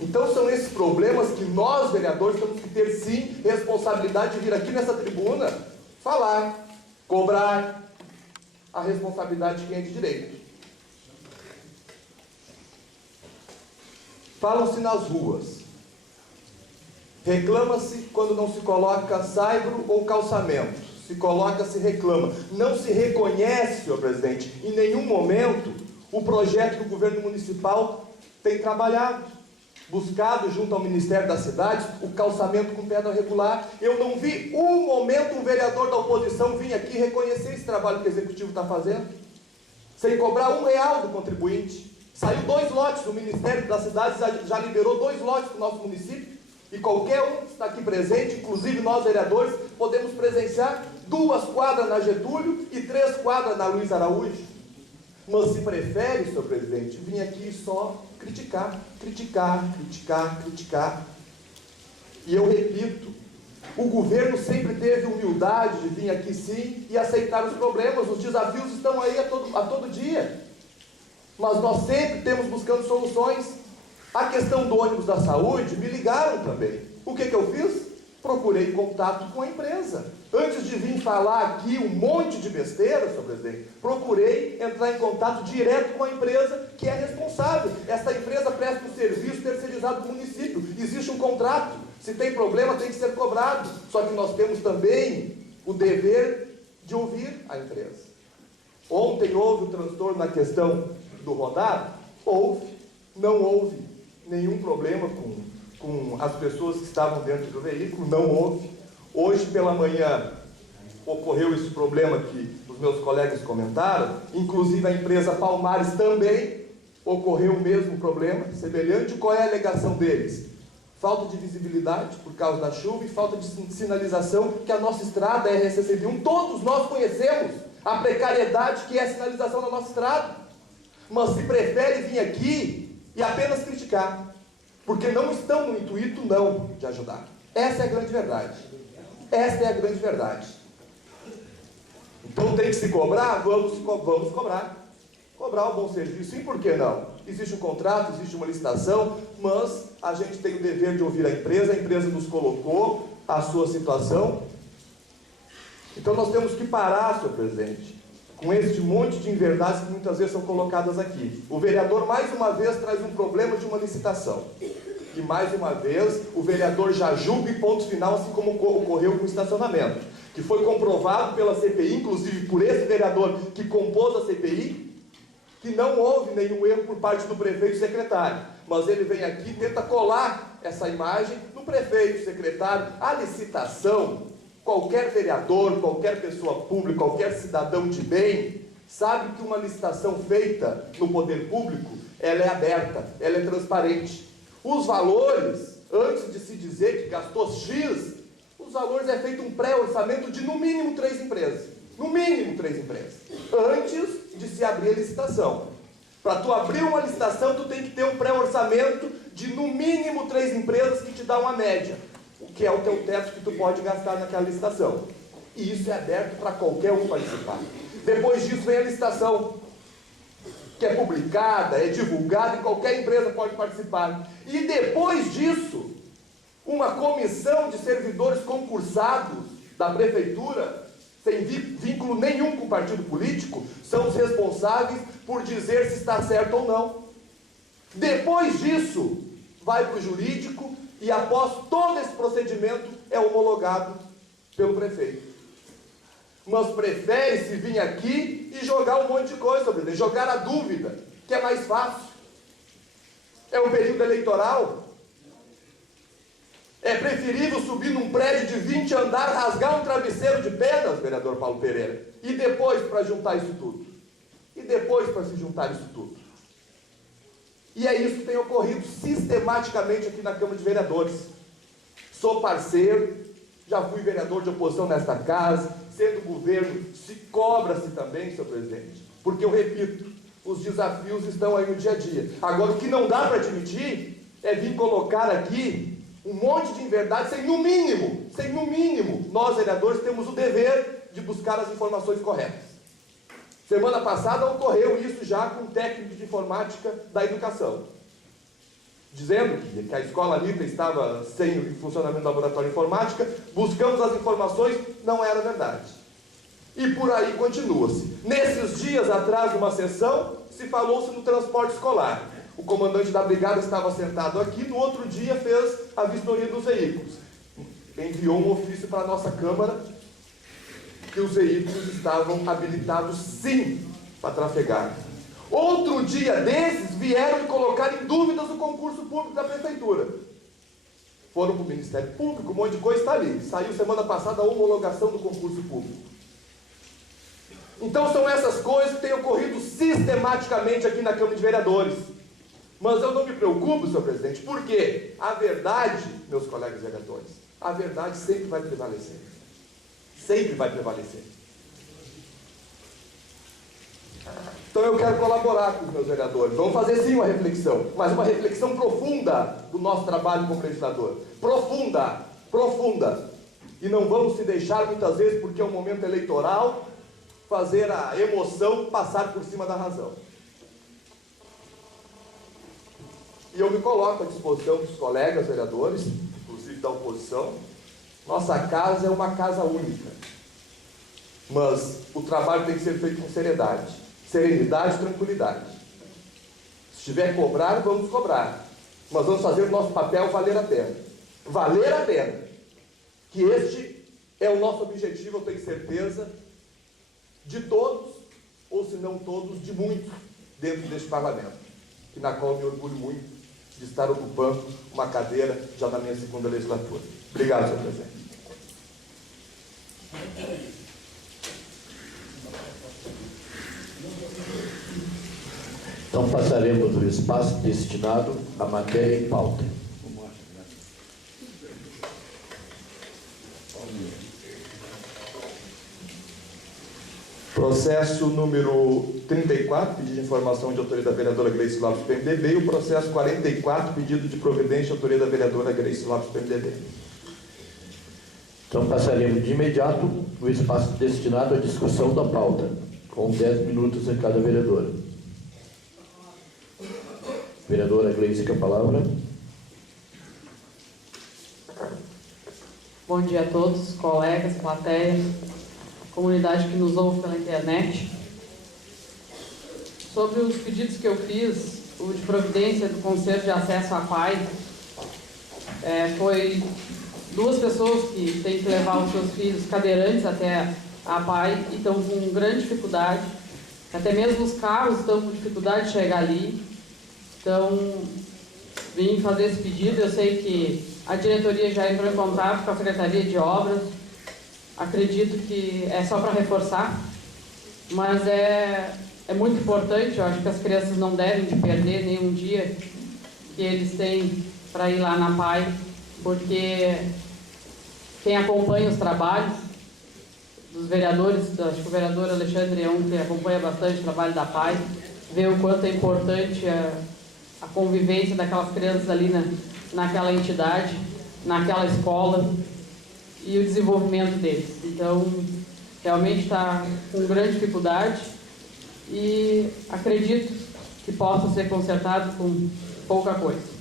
Então são esses problemas que nós, vereadores, temos que ter sim responsabilidade de vir aqui nessa tribuna falar, cobrar a responsabilidade de quem é de direito. Falam-se nas ruas. Reclama-se quando não se coloca saibro ou calçamento. Se coloca, se reclama. Não se reconhece, senhor presidente, em nenhum momento o projeto que o governo municipal tem trabalhado, buscado junto ao Ministério das Cidades, o calçamento com pedra regular. Eu não vi um momento um vereador da oposição vir aqui reconhecer esse trabalho que o Executivo está fazendo, sem cobrar R$1 do contribuinte. Saiu 2 lotes, o Ministério das Cidades já liberou 2 lotes para o nosso município, e qualquer um que está aqui presente, inclusive nós vereadores, podemos presenciar 2 quadras na Getúlio e 3 quadras na Luiz Araújo. Mas se prefere, senhor presidente, vir aqui só criticar. E eu repito, o governo sempre teve humildade de vir aqui sim e aceitar os problemas. Os desafios estão aí a todo dia. Mas nós sempre temos buscando soluções. A questão do ônibus da saúde, me ligaram também. O que eu fiz? Procurei contato com a empresa. Antes de vir falar aqui um monte de besteira, senhor presidente, procurei entrar em contato direto com a empresa que é responsável. Essa empresa presta um serviço terceirizado do município. Existe um contrato. Se tem problema, tem que ser cobrado. Só que nós temos também o dever de ouvir a empresa. Ontem houve o transtorno na questão do rodado? Houve. Não houve nenhum problema com as pessoas que estavam dentro do veículo, não houve. Hoje pela manhã ocorreu esse problema que os meus colegas comentaram, inclusive a empresa Palmares também ocorreu o mesmo problema, semelhante. Qual é a alegação deles? Falta de visibilidade por causa da chuva e falta de sinalização, que a nossa estrada é RS-101, todos nós conhecemos a precariedade que é a sinalização da nossa estrada, mas se prefere vir aqui e apenas criticar, porque não estão no intuito não de ajudar. Essa é a grande verdade. Essa é a grande verdade. Então tem que se cobrar? Vamos cobrar. Cobrar o bom serviço. E por que não? Existe um contrato, existe uma licitação, mas a gente tem o dever de ouvir a empresa nos colocou a sua situação. Então nós temos que parar, senhor presidente, com este monte de inverdades que muitas vezes são colocadas aqui. O vereador mais uma vez traz um problema de uma licitação. E mais uma vez o vereador já julga e ponto final, assim como ocorreu com o estacionamento, que foi comprovado pela CPI, inclusive por esse vereador que compôs a CPI, que não houve nenhum erro por parte do prefeito e secretário. Mas ele vem aqui e tenta colar essa imagem no prefeito, secretário. A licitação, qualquer vereador, qualquer pessoa pública, qualquer cidadão de bem, sabe que uma licitação feita no poder público, ela é aberta, ela é transparente. Os valores, antes de se dizer que gastou X, os valores é feito um pré-orçamento de no mínimo 3 empresas. No mínimo 3 empresas. Antes de se abrir a licitação. Para tu abrir uma licitação, tu tem que ter um pré-orçamento de no mínimo 3 empresas que te dá uma média. O que é o teu teto que tu pode gastar naquela licitação. E isso é aberto para qualquer um participar. Depois disso vem a licitação, que é publicada, é divulgada e qualquer empresa pode participar. E depois disso, uma comissão de servidores concursados da prefeitura, sem vínculo nenhum com o partido político, são os responsáveis por dizer se está certo ou não. Depois disso, vai para o jurídico e após todo esse procedimento é homologado pelo prefeito. Mas prefere-se vir aqui e jogar um monte de coisa sobre ele, jogar a dúvida, que é mais fácil. É um período eleitoral. É preferível subir num prédio de 20 andares, rasgar um travesseiro de pedras, vereador Paulo Pereira, e depois para juntar isso tudo. E depois para se juntar isso tudo. E é isso que tem ocorrido sistematicamente aqui na Câmara de Vereadores. Sou parceiro, já fui vereador de oposição nesta casa, sendo governo, se cobra-se também, senhor presidente. Porque eu repito, os desafios estão aí no dia a dia. Agora, o que não dá para admitir é vir colocar aqui um monte de inverdades, sem no mínimo, nós vereadores temos o dever de buscar as informações corretas. Semana passada ocorreu isso já com um técnico de informática da educação, dizendo que a escola Anitta estava sem o funcionamento do laboratório de informática, buscamos as informações, não era verdade. E por aí continua-se. Nesses dias atrás, numa sessão, se falou-se no transporte escolar. O comandante da brigada estava sentado aqui, no outro dia fez a vistoria dos veículos. Enviou um ofício para a nossa Câmara que os veículos estavam habilitados sim para trafegar. Outro dia desses vieram me colocar em dúvidas o concurso público da prefeitura. Foram para o Ministério Público, um monte de coisa está ali. Saiu semana passada a homologação do concurso público. Então são essas coisas que têm ocorrido sistematicamente aqui na Câmara de Vereadores. Mas eu não me preocupo, senhor presidente, porque a verdade, meus colegas vereadores, a verdade sempre vai prevalecer. Sempre vai prevalecer. Então eu quero colaborar com os meus vereadores. Vamos fazer sim uma reflexão, mas uma reflexão profunda do nosso trabalho como legislador. Profunda, profunda. E não vamos se deixar muitas vezes, porque é um momento eleitoral, fazer a emoção passar por cima da razão. E eu me coloco à disposição dos colegas vereadores, inclusive da oposição. Nossa casa é uma casa única. Mas o trabalho tem que ser feito com seriedade. Serenidade e tranquilidade. Se tiver que cobrar, vamos cobrar. Mas vamos fazer o nosso papel valer a pena. Valer a pena. Que este é o nosso objetivo, eu tenho certeza, de todos, ou se não todos, de muitos, dentro deste parlamento. E na qual eu me orgulho muito de estar ocupando uma cadeira já na minha segunda legislatura. Obrigado, senhor presidente. Então passaremos o espaço destinado à matéria em pauta. Processo número 34, pedido de informação de autoria da vereadora Gleice Lopes, PMDB, e o processo 44, pedido de providência de autoria da vereadora Gleice Lopes, PMDB. Então passaremos de imediato o espaço destinado à discussão da pauta, com 10 minutos a cada vereador. Vereadora Gleice, com a palavra. Bom dia a todos, colegas, plateia, comunidade que nos ouve pela internet. Sobre os pedidos que eu fiz, o de providência do Conselho de Acesso à PAI, foi 2 pessoas que têm que levar os seus filhos cadeirantes até a PAI e estão com grande dificuldade. Até mesmo os carros estão com dificuldade de chegar ali. Então, vim fazer esse pedido. Eu sei que a diretoria já entrou em contato com a Secretaria de Obras. Acredito que é só para reforçar, mas é muito importante. Eu acho que as crianças não devem de perder nenhum dia que eles têm para ir lá na PAI, porque quem acompanha os trabalhos dos vereadores, acho que o vereador Alexandre é um que acompanha bastante o trabalho da PAI, vê o quanto é importante a convivência daquelas crianças ali naquela entidade, naquela escola e o desenvolvimento deles. Então, realmente está com grande dificuldade e acredito que possa ser consertado com pouca coisa.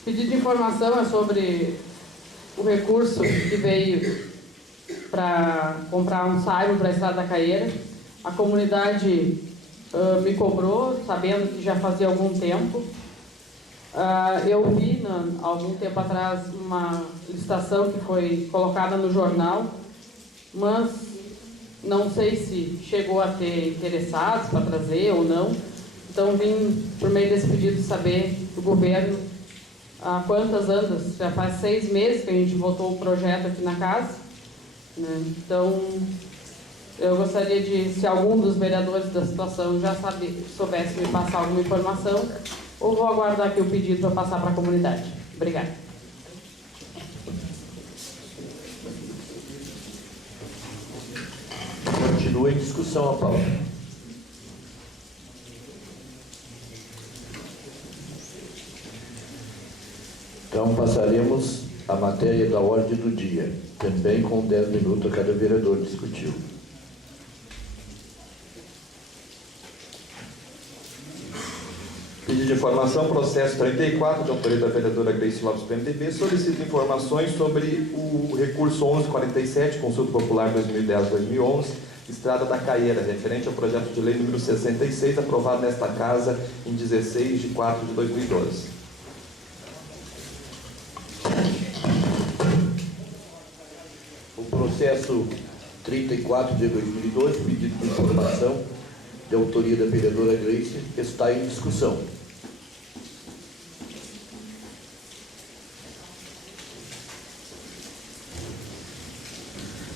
O pedido de informação é sobre o recurso que veio para comprar um saibro para a Estrada da Caeira. A comunidade me cobrou, sabendo que já fazia algum tempo. Eu vi, algum tempo atrás, uma licitação que foi colocada no jornal, mas não sei se chegou a ter interessados para trazer ou não. Então, vim, por meio desse pedido, saber do governo há quantas andas. Já faz 6 meses que a gente votou o projeto aqui na casa, né? Então, eu gostaria de, se algum dos vereadores da situação já soubesse me passar alguma informação, ou vou aguardar aqui o pedido para passar para a comunidade. Obrigada. Continua em discussão a pauta. Então passaremos à matéria da ordem do dia, também com 10 minutos a cada vereador discutiu. Pedido de informação, processo 34, de autoria da vereadora Gleice Lopes, PMDB, solicita informações sobre o recurso 1147, consulta popular 2010-2011, Estrada da Caeira, referente ao projeto de lei número 66, aprovado nesta casa em 16 de 4 de 2012. O processo 34 de 2012, pedido de informação de autoria da vereadora Gleice, está em discussão.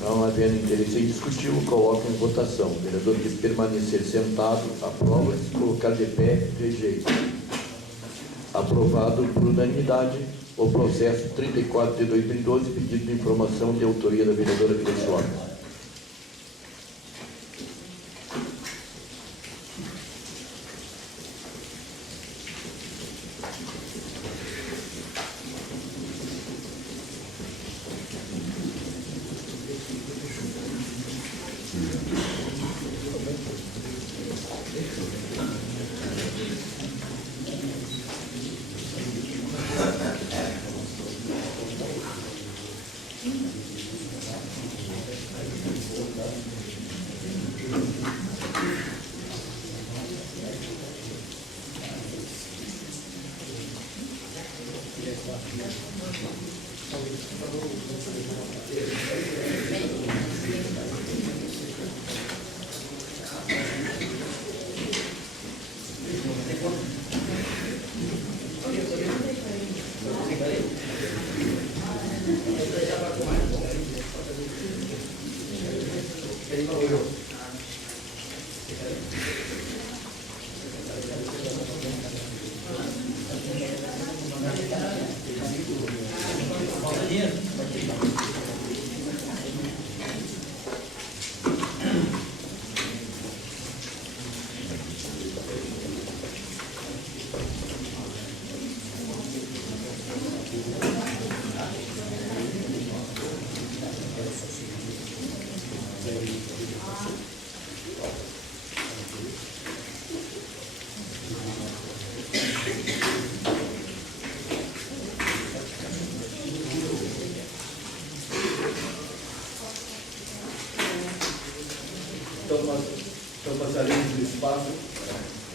Não havendo interesse em discutir, coloco em votação. O vereador que permanecer sentado, aprova. Se colocar de pé, rejeita. Aprovado por unanimidade o processo 34 de 2012, pedido de informação de autoria da vereadora Gleice Lopes.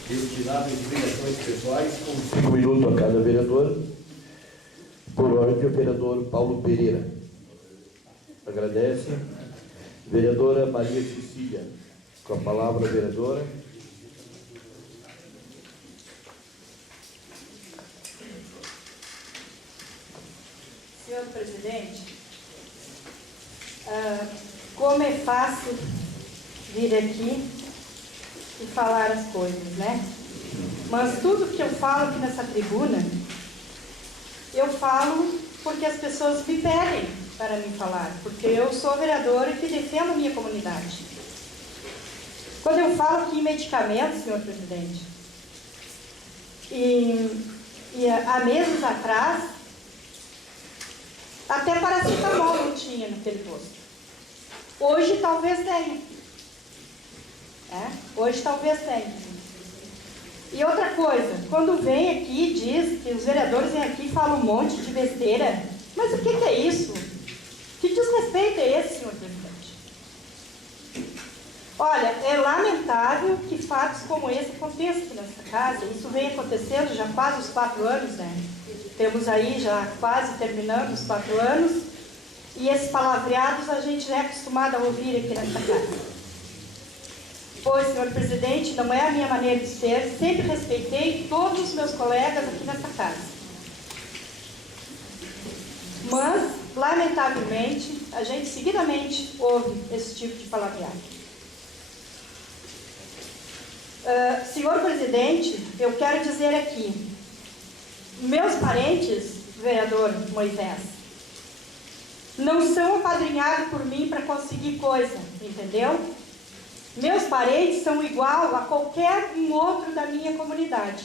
destinado às obrigações pessoais, com 5 minutos a cada vereador, por ordem do vereador Paulo Pereira. Agradece. Vereadora Maria Cecília. Com a palavra, vereadora. Senhor presidente, como é fácil vir aqui e falar as coisas, né? Mas tudo que eu falo aqui nessa tribuna, eu falo porque as pessoas me pedem para me falar, porque eu sou vereadora que defendo a minha comunidade. Quando eu falo aqui em medicamentos, senhor presidente, e há meses atrás, até paracetamol não tinha naquele posto. Hoje talvez tenha. Hoje talvez tenha. E outra coisa, quando vem aqui e diz que os vereadores vêm aqui e falam um monte de besteira, mas o que é isso? Que desrespeito é esse, senhor presidente? Olha, é lamentável que fatos como esse aconteçam aqui nessa casa. Isso vem acontecendo já quase os 4 anos, né? Temos aí já quase terminando os 4 anos. E esses palavreados a gente já é acostumado a ouvir aqui nessa casa. Pois, senhor presidente, não é a minha maneira de ser. Sempre respeitei todos os meus colegas aqui nessa casa. Mas, lamentavelmente, a gente seguidamente ouve esse tipo de palavreado. Senhor presidente, eu quero dizer aqui, meus parentes, vereador Moisés, não são apadrinhados por mim para conseguir coisa, entendeu? Meus parentes são igual a qualquer um outro da minha comunidade.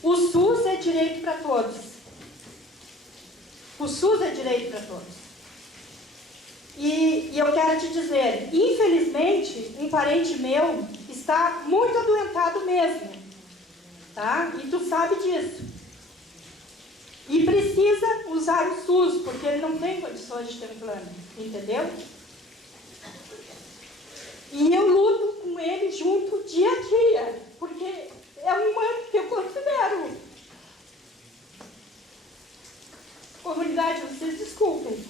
O SUS é direito para todos. O SUS é direito para todos. E eu quero te dizer, infelizmente, um parente meu está muito adoentado mesmo, tá? E tu sabe disso. E precisa usar o SUS, porque ele não tem condições de ter um plano, entendeu? E eu luto com ele junto dia a dia, porque é um humano que eu considero. Comunidade, vocês desculpem.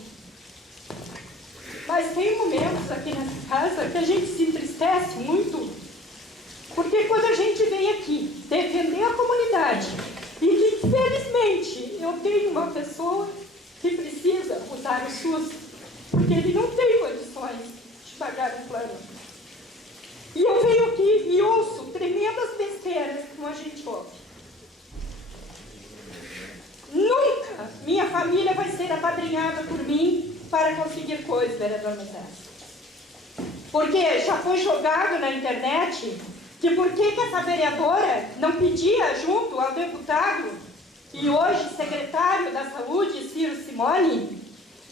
Mas tem momentos aqui nessa casa que a gente se entristece muito, porque quando a gente vem aqui defender a comunidade, e que infelizmente eu tenho uma pessoa que precisa usar o SUS, porque ele não tem condições de pagar um plano. E eu venho aqui e ouço tremendas besteiras como a gente ouve. Nunca minha família vai ser apadrinhada por mim para conseguir coisas, vereador Moisés. Porque já foi jogado na internet que por que essa vereadora não pedia junto ao deputado e hoje secretário da Saúde, Ciro Simone,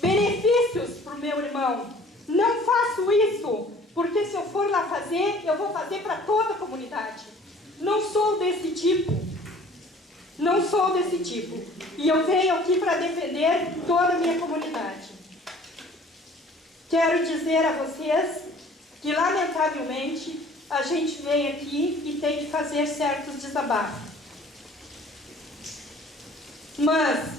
benefícios para o meu irmão. Não faço isso, porque se eu for lá fazer, eu vou fazer para toda a comunidade. Não sou desse tipo. Não sou desse tipo. E eu venho aqui para defender toda a minha comunidade. Quero dizer a vocês que, lamentavelmente, a gente vem aqui e tem que fazer certos desabafos. Mas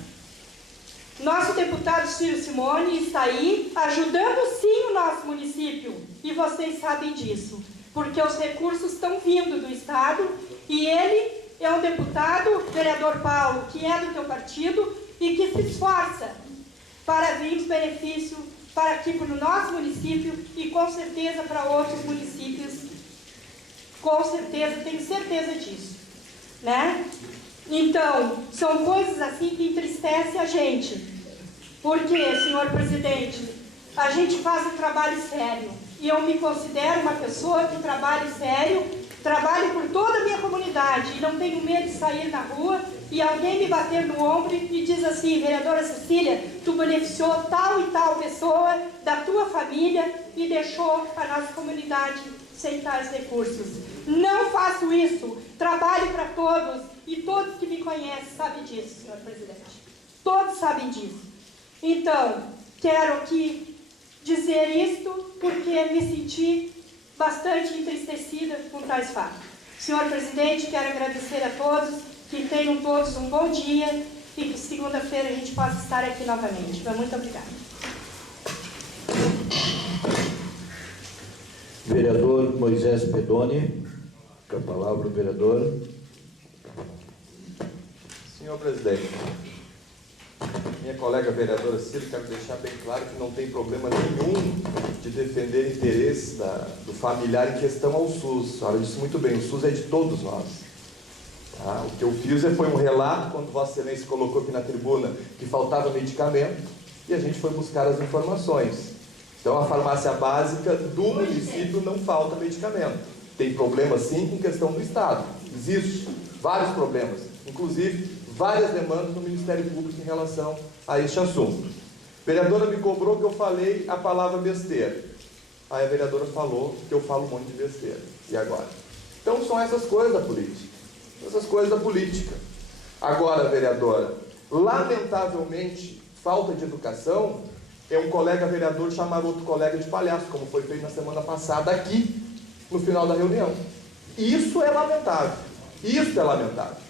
nosso deputado Ciro Simone está aí ajudando sim o nosso município. E vocês sabem disso, porque os recursos estão vindo do Estado e ele é um deputado, vereador Paulo, que é do teu partido e que se esforça para vir os benefícios para aqui para o nosso município e com certeza para outros municípios. Com certeza, tenho certeza disso, né? Então, são coisas assim que entristecem a gente. Porque, senhor presidente, a gente faz um trabalho sério. E eu me considero uma pessoa que trabalha sério, trabalho por toda a minha comunidade e não tenho medo de sair na rua e alguém me bater no ombro e diz assim: vereadora Cecília, tu beneficiou tal e tal pessoa da tua família e deixou a nossa comunidade sem tais recursos. Não faço isso, trabalho para todos e todos que me conhecem sabem disso, senhor presidente. Todos sabem disso. Então, quero aqui dizer isto porque me senti bastante entristecida com tais fatos. Senhor presidente, quero agradecer a todos, que tenham todos um bom dia e que segunda-feira a gente possa estar aqui novamente. Muito obrigada. Vereador Moisés Pedoni, com a palavra o vereador. Senhor presidente, minha colega vereadora Ciro, quero deixar bem claro que não tem problema nenhum de defender interesses do familiar em questão ao SUS. A senhora disse muito bem, o SUS é de todos nós. Tá? O que eu fiz foi um relato, quando Vossa Excelência colocou aqui na tribuna que faltava medicamento, e a gente foi buscar as informações. Então, a farmácia básica do município não falta medicamento. Tem problema, sim, com questão do Estado. Existe vários problemas, inclusive várias demandas no Ministério Público em relação a este assunto. A vereadora me cobrou que eu falei a palavra besteira. Aí a vereadora falou que eu falo um monte de besteira. E agora? Então, são essas coisas da política. Essas coisas da política. Agora, vereadora, lamentavelmente, falta de educação é um colega vereador chamar outro colega de palhaço, como foi feito na semana passada aqui, no final da reunião. Isso é lamentável. Isso é lamentável.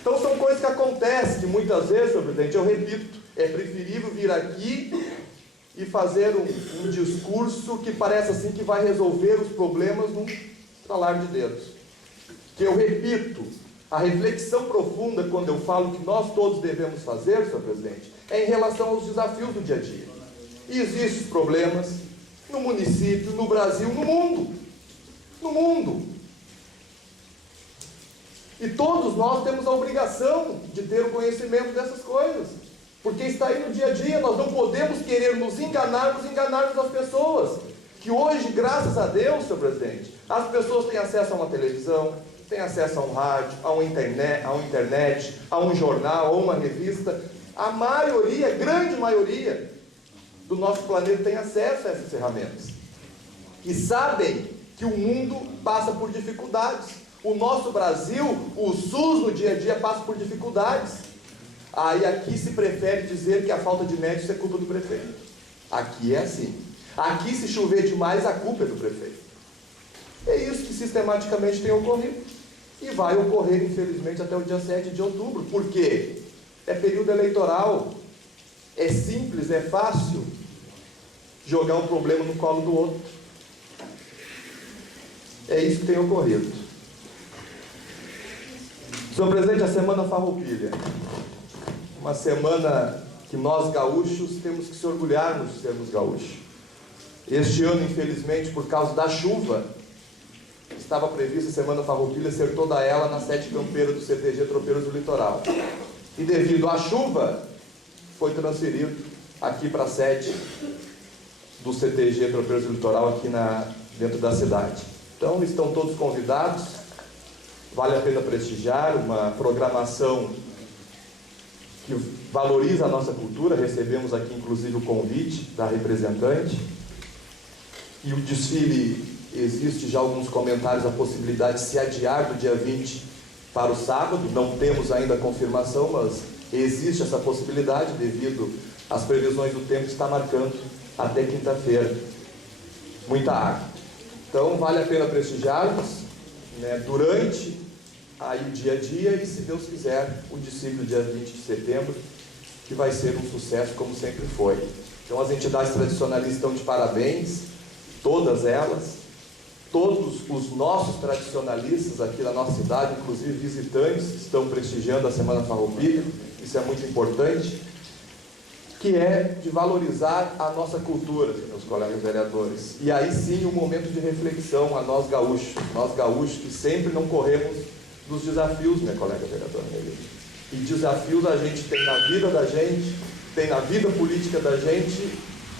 Então, são coisas que acontecem, que muitas vezes, senhor presidente, eu repito, é preferível vir aqui e fazer um discurso que parece assim que vai resolver os problemas num estalar de dedos. Que eu repito, a reflexão profunda, quando eu falo que nós todos devemos fazer, senhor presidente, é em relação aos desafios do dia a dia. E existem problemas no município, no Brasil, no mundo. No mundo. E todos nós temos a obrigação de ter o conhecimento dessas coisas. Porque está aí no dia a dia, nós não podemos querer nos enganarmos as pessoas. Que hoje, graças a Deus, senhor presidente, as pessoas têm acesso a uma televisão, têm acesso a um rádio, a uma internet, a um jornal, a uma revista. A maioria, grande maioria do nosso planeta tem acesso a essas ferramentas. E sabem que o mundo passa por dificuldades. O nosso Brasil, o SUS no dia a dia passa por dificuldades. Aí aqui se prefere dizer que a falta de médicos é culpa do prefeito. Aqui é assim. Aqui se chover demais, a culpa é do prefeito. É isso que sistematicamente tem ocorrido. E vai ocorrer, infelizmente, até o dia 7 de outubro. Por quê? É período eleitoral. É simples, é fácil jogar um problema no colo do outro. É isso que tem ocorrido. Senhor presidente, a Semana Farroupilha. Uma semana que nós gaúchos temos que se orgulharmos de sermos gaúchos. Este ano, infelizmente, por causa da chuva, estava prevista a Semana Farroupilha ser toda ela na sede campeira do CTG Tropeiros do Litoral. E devido à chuva, foi transferido aqui para a sede do CTG Tropeiros do Litoral, aqui dentro da cidade. Então, estão todos convidados. Vale a pena prestigiar uma programação que valoriza a nossa cultura. Recebemos aqui, inclusive, o convite da representante. E o desfile, existe já alguns comentários, a possibilidade de se adiar do dia 20 para o sábado. Não temos ainda a confirmação, mas existe essa possibilidade, devido às previsões do tempo, está marcando até quinta-feira. Muita água. Então, vale a pena prestigiarmos, né, durante aí o dia a dia, e se Deus quiser, o desfile do dia 20 de setembro, que vai ser um sucesso como sempre foi. Então, as entidades tradicionalistas estão de parabéns, todas elas, todos os nossos tradicionalistas aqui da nossa cidade, inclusive visitantes, estão prestigiando a Semana Farroupilha. Isso é muito importante, que é de valorizar a nossa cultura, meus colegas vereadores. E aí sim, um momento de reflexão a nós gaúchos que sempre não corremos dos desafios, minha colega vereadora Melissa. E desafios a gente tem na vida da gente, tem na vida política da gente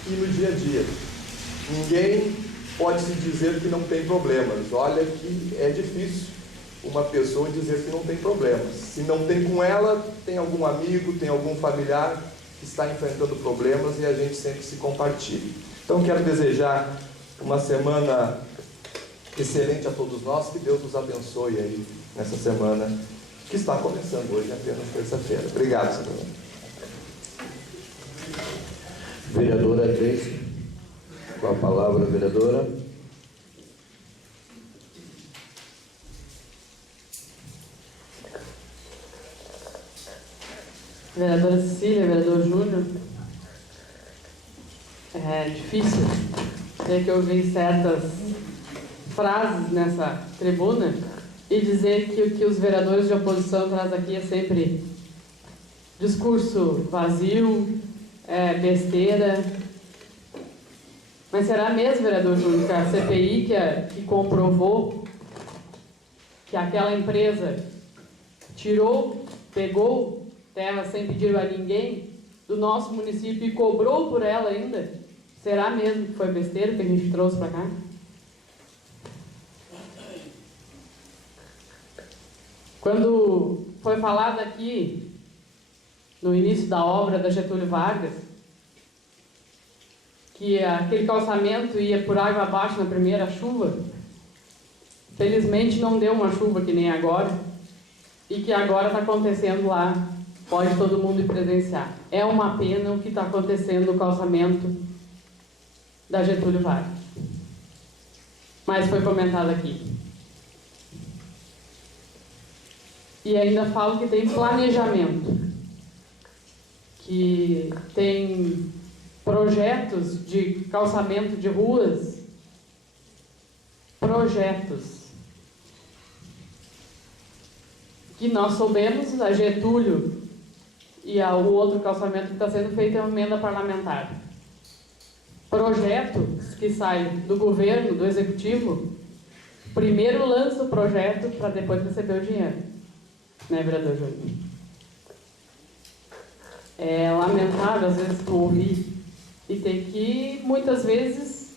e no dia a dia. Ninguém pode se dizer que não tem problemas. Olha que é difícil uma pessoa dizer que não tem problemas. Se não tem com ela, tem algum amigo, tem algum familiar que está enfrentando problemas, e a gente sempre se compartilha. Então, quero desejar uma semana excelente a todos nós, que Deus nos abençoe aí nessa semana que está começando hoje, apenas terça-feira. Obrigado, senhor. Vereadora Gleice, com a palavra, vereadora. Vereadora Cecília, vereador Júnior, é difícil ter que ouvir certas frases nessa tribuna e dizer que o que os vereadores de oposição trazem aqui é sempre discurso vazio, besteira. Mas será mesmo, vereador Júnior, que a CPI que comprovou que aquela empresa pegou terra sem pedir a ninguém do nosso município e cobrou por ela ainda? Será mesmo que foi besteira que a gente trouxe para cá? Quando foi falado aqui, no início da obra da Getúlio Vargas, que aquele calçamento ia por água abaixo na primeira chuva, felizmente não deu uma chuva que nem agora, e que agora está acontecendo lá, pode todo mundo ir presenciar. É uma pena o que está acontecendo no calçamento da Getúlio Vargas. Mas foi comentado aqui. E ainda falo que tem planejamento, que tem projetos de calçamento de ruas, projetos que nós soubemos, a Getúlio e o outro calçamento que está sendo feito é uma emenda parlamentar. Projetos que saem do governo, do executivo, primeiro lança o projeto para depois receber o dinheiro. Né, vereador Júnior? É lamentável, às vezes, tu ouvir e ter que, muitas vezes,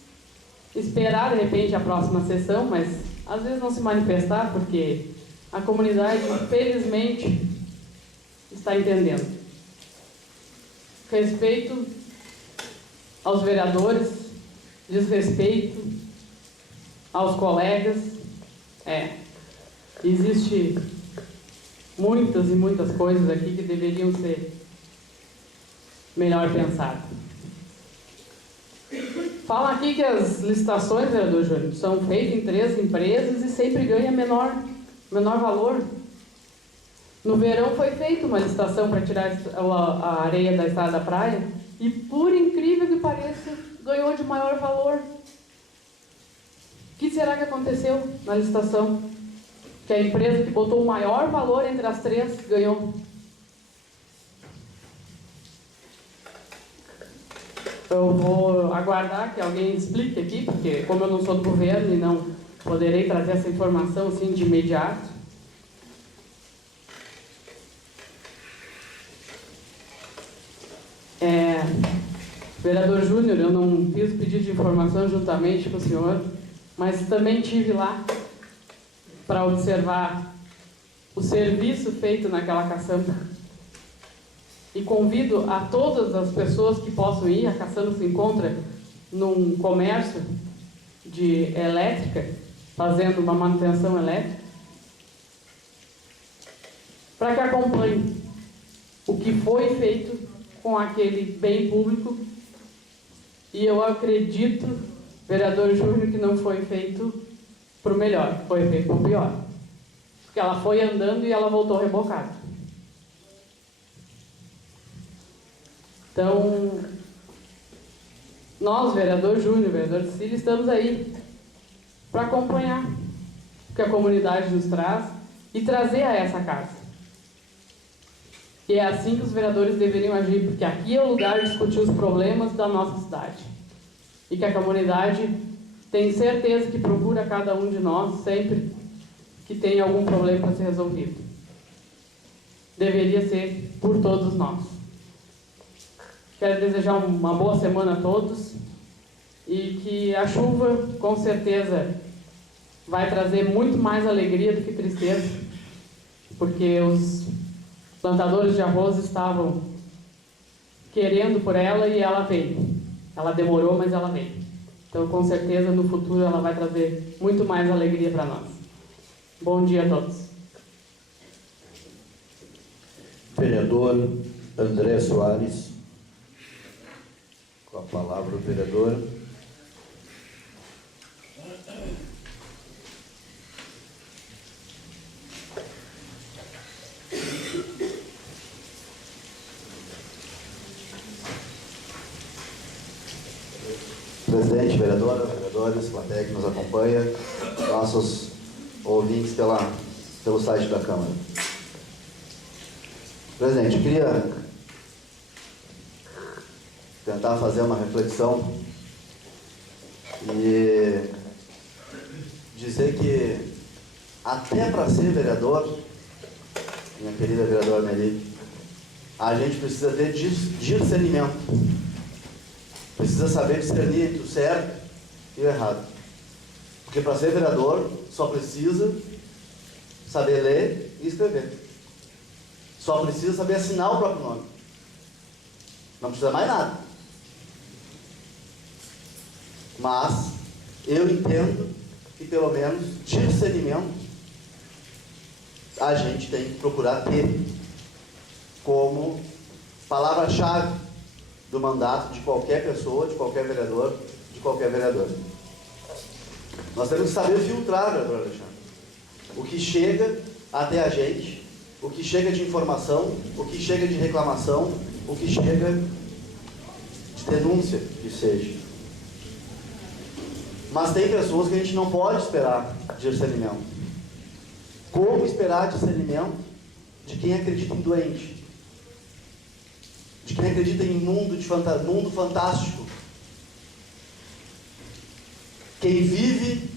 esperar, de repente, a próxima sessão, mas, às vezes, não se manifestar, porque a comunidade, felizmente, está entendendo. Respeito aos vereadores, desrespeito aos colegas. Existe muitas e muitas coisas aqui que deveriam ser melhor pensadas. Fala aqui que as licitações, vereador Júnior, são feitas em 3 empresas e sempre ganha menor valor. No verão foi feita uma licitação para tirar a areia da estrada da praia e, por incrível que pareça, ganhou de maior valor. O que será que aconteceu na licitação? Que a empresa que botou o maior valor entre as 3 ganhou. Eu vou aguardar que alguém explique aqui, porque como eu não sou do governo e não poderei trazer essa informação assim de imediato. Vereador Júnior, eu não fiz pedido de informação juntamente com o senhor, mas também estive lá para observar o serviço feito naquela caçamba. E convido a todas as pessoas que possam ir. A caçamba se encontra num comércio de elétrica, fazendo uma manutenção elétrica, para que acompanhe o que foi feito com aquele bem público. E eu acredito, vereador Júnior, que não foi feito para o melhor, foi feito para o pior. Porque ela foi andando e ela voltou rebocada. Então, nós, vereador Júnior, vereador Cecília, estamos aí para acompanhar o que a comunidade nos traz e trazer a essa casa. E é assim que os vereadores deveriam agir, porque aqui é o lugar de discutir os problemas da nossa cidade. E que a comunidade tem certeza que procura cada um de nós sempre que tem algum problema para ser resolvido. Deveria ser por todos nós. Quero desejar uma boa semana a todos e que a chuva, com certeza, vai trazer muito mais alegria do que tristeza, porque os plantadores de arroz estavam querendo por ela e ela veio. Ela demorou, mas ela veio. Então, com certeza, no futuro ela vai trazer muito mais alegria para nós. Bom dia a todos. Vereador André Soares. Com a palavra o vereador. Presidente, vereadora, vereadores, plateia que nos acompanha, nossos ouvintes pelo site da Câmara. Presidente, eu queria tentar fazer uma reflexão e dizer que até para ser vereador, minha querida vereadora Meli, a gente precisa ter discernimento. Precisa saber discernir entre o certo e o errado. Porque para ser vereador só precisa saber ler e escrever. Só precisa saber assinar o próprio nome. Não precisa mais nada. Mas eu entendo que pelo menos discernimento a gente tem que procurar ter como palavra-chave do mandato de qualquer pessoa, de qualquer vereador, de qualquer vereadora. Nós temos que saber filtrar, vereador Alexandre, o que chega até a gente, o que chega de informação, o que chega de reclamação, o que chega de denúncia, que seja. Mas tem pessoas que a gente não pode esperar discernimento. Como esperar discernimento de quem acredita em doente? De quem acredita em mundo fantástico? Quem vive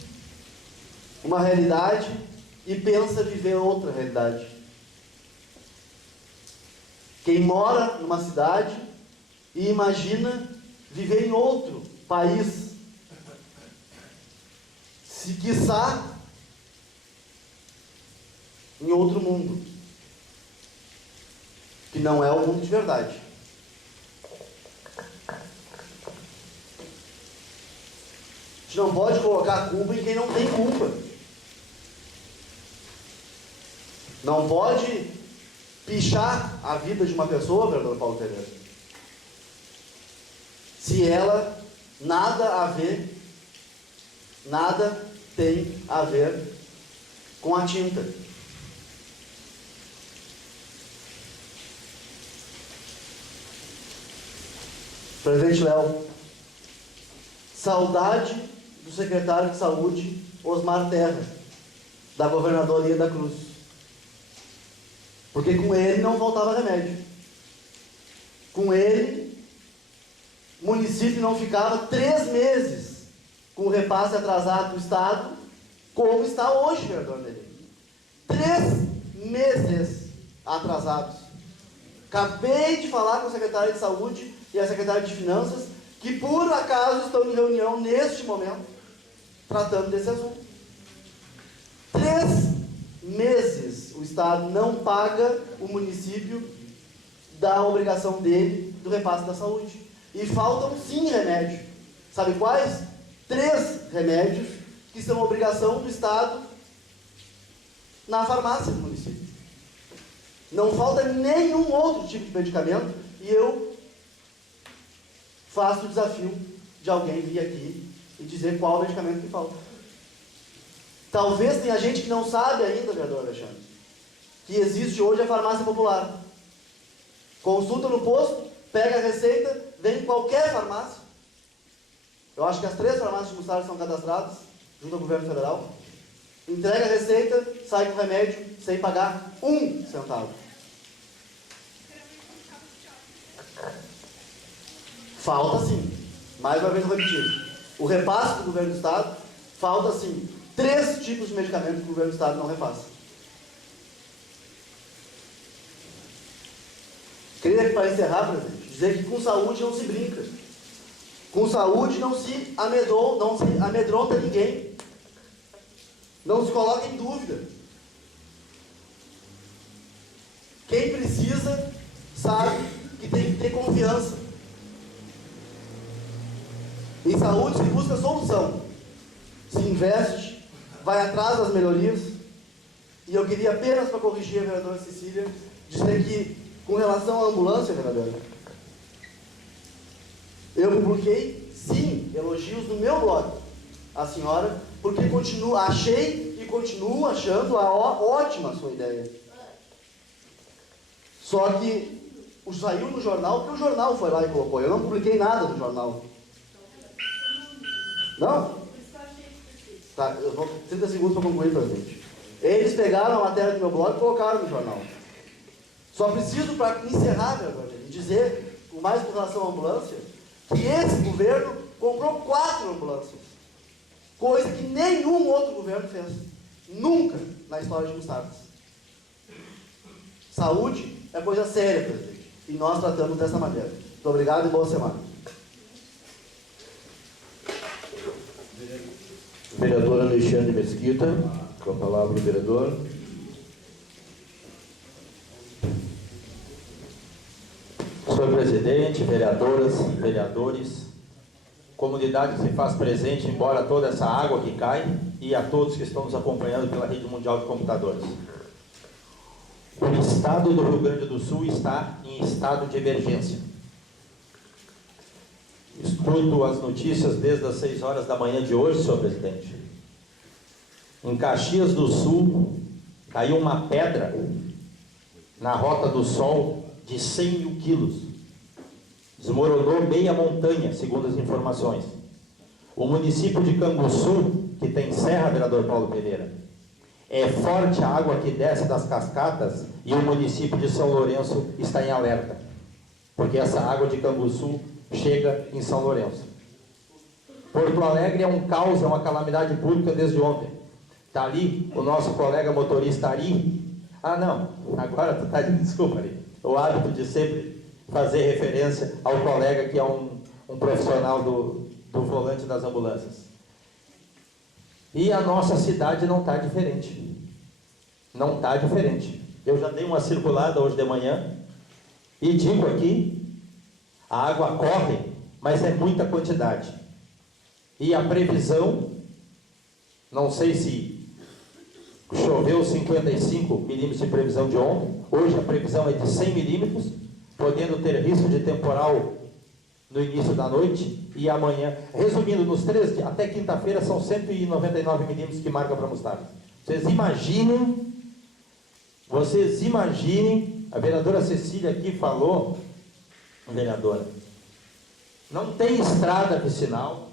uma realidade e pensa viver outra realidade. Quem mora numa cidade e imagina viver em outro país. Se quiçá em outro mundo, que não é o mundo de verdade. A gente não pode colocar a culpa em quem não tem culpa. Não pode pichar a vida de uma pessoa, vereador Paulo Pereira, se ela nada tem a ver com a tinta. Presidente Léo, saudade do secretário de Saúde, Osmar Terra, da governadoria da Cruz. Porque com ele não faltava remédio. Com ele, o município não ficava 3 meses com o repasse atrasado do Estado, como está hoje, vereador Nelly. 3 meses atrasados. Acabei de falar com a secretária de Saúde e a secretária de Finanças, que por acaso estão em reunião neste momento, tratando desse assunto. 3 meses o Estado não paga o município da obrigação dele do repasse da saúde. E faltam sim remédios. Sabe quais? 3 remédios que são obrigação do Estado na farmácia do município. Não falta nenhum outro tipo de medicamento e eu faço o desafio de alguém vir aqui e dizer qual medicamento que falta. Talvez tenha gente que não sabe ainda, vereador Alexandre, que existe hoje a farmácia popular. Consulta no posto, pega a receita, vem em qualquer farmácia. Eu acho que as 3 farmácias de Mussara são cadastradas, junto ao governo federal. Entrega a receita, sai com o remédio, sem pagar 1 centavo. Falta sim, mais uma vez eu repetir, o repasse do governo do Estado, falta sim 3 tipos de medicamentos que o governo do Estado não repassa. Queria, para encerrar, presidente, dizer que com saúde não se brinca. Com saúde não se amedronta ninguém. Não se coloca em dúvida. Quem precisa sabe que tem que ter confiança. Em saúde se busca solução. Se investe, vai atrás das melhorias. E eu queria apenas, para corrigir a vereadora Cecília, dizer que, com relação à ambulância, vereadora, eu publiquei, sim, elogios no meu blog à senhora, porque achei e continuo achando ótima a sua ideia. Só que saiu no jornal, porque o jornal foi lá e colocou. Eu não publiquei nada no jornal. Não? Tá, eu vou 30 segundos para concluir, presidente. Eles pegaram a matéria do meu blog e colocaram no jornal. Só preciso, para encerrar, meu amigo, dizer, com mais com relação à ambulância, que esse governo comprou 4 ambulâncias. Coisa que nenhum outro governo fez. Nunca na história de Mostardas. Saúde é coisa séria, presidente. E nós tratamos dessa maneira. Muito obrigado e boa semana. Vereador Alexandre Mesquita, com a palavra o vereador. Senhor presidente, vereadoras, vereadores, comunidade que se faz presente, embora toda essa água que cai, e a todos que estão nos acompanhando pela rede mundial de computadores. O estado do Rio Grande do Sul está em estado de emergência. Escuto as notícias desde as 6 horas da manhã de hoje, senhor presidente. Em Caxias do Sul, caiu uma pedra na Rota do Sol de 100 mil quilos. Desmoronou meia montanha, segundo as informações. O município de Canguçu, que tem serra, vereador Paulo Pereira, é forte a água que desce das cascatas e o município de São Lourenço está em alerta, porque essa água de Canguçu chega em São Lourenço. Porto Alegre é um caos, é uma calamidade pública desde ontem. Está ali o nosso colega motorista Ari. Ah não, agora tu está de desculpa Ari. O hábito de sempre fazer referência ao colega que é um profissional do volante das ambulâncias. E a nossa cidade não está diferente. Não está diferente. Eu já dei uma circulada hoje de manhã e digo aqui, a água corre, mas é muita quantidade. E a previsão, não sei se choveu 55 milímetros de previsão de ontem, hoje a previsão é de 100 milímetros, podendo ter risco de temporal no início da noite e amanhã. Resumindo, nos 3 dias, até quinta-feira são 199 milímetros que marca para Mostardas. Vocês imaginem, a vereadora Cecília aqui falou, vereadora, não tem estrada vicinal,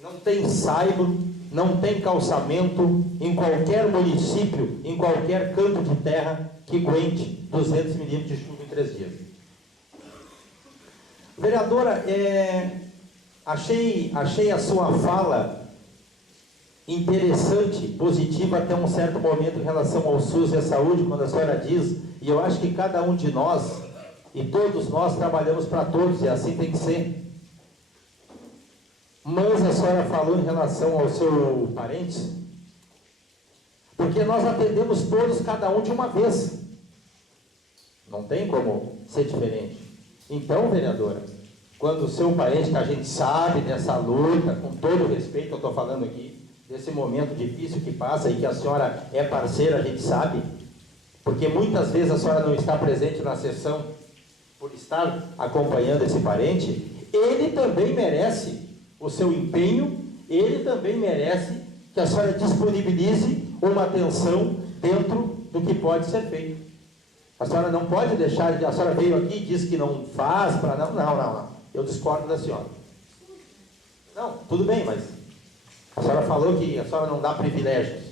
não tem saibro, não tem calçamento em qualquer município, em qualquer canto de terra que aguente 200 milímetros de chuva em 3 dias. Vereadora, achei a sua fala interessante, positiva até um certo momento em relação ao SUS e à saúde, quando a senhora diz, e eu acho que cada um de nós, e todos nós trabalhamos para todos, e assim tem que ser. Mas a senhora falou em relação ao seu parente, porque nós atendemos todos, cada um de uma vez. Não tem como ser diferente. Então, vereadora, quando o seu parente, que a gente sabe dessa luta, com todo o respeito, eu estou falando aqui, desse momento difícil que passa e que a senhora é parceira, a gente sabe, porque muitas vezes a senhora não está presente na sessão por estar acompanhando esse parente, ele também merece o seu empenho, ele também merece que a senhora disponibilize uma atenção dentro do que pode ser feito. A senhora não pode deixar, a senhora veio aqui e disse que não faz para não, eu discordo da senhora. Não, tudo bem, mas a senhora falou que a senhora não dá privilégios.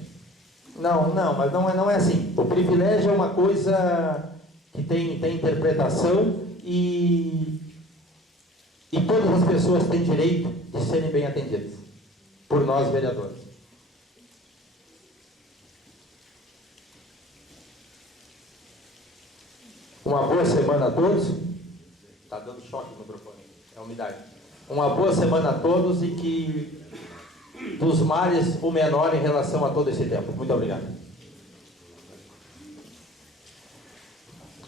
Não, mas não é assim. O privilégio é uma coisa que tem interpretação e todas as pessoas têm direito de serem bem atendidas por nós, vereadores. Uma boa semana a todos. Está dando choque no microfone, é a umidade. Uma boa semana a todos e que dos males o menor em relação a todo esse tempo. Muito obrigado.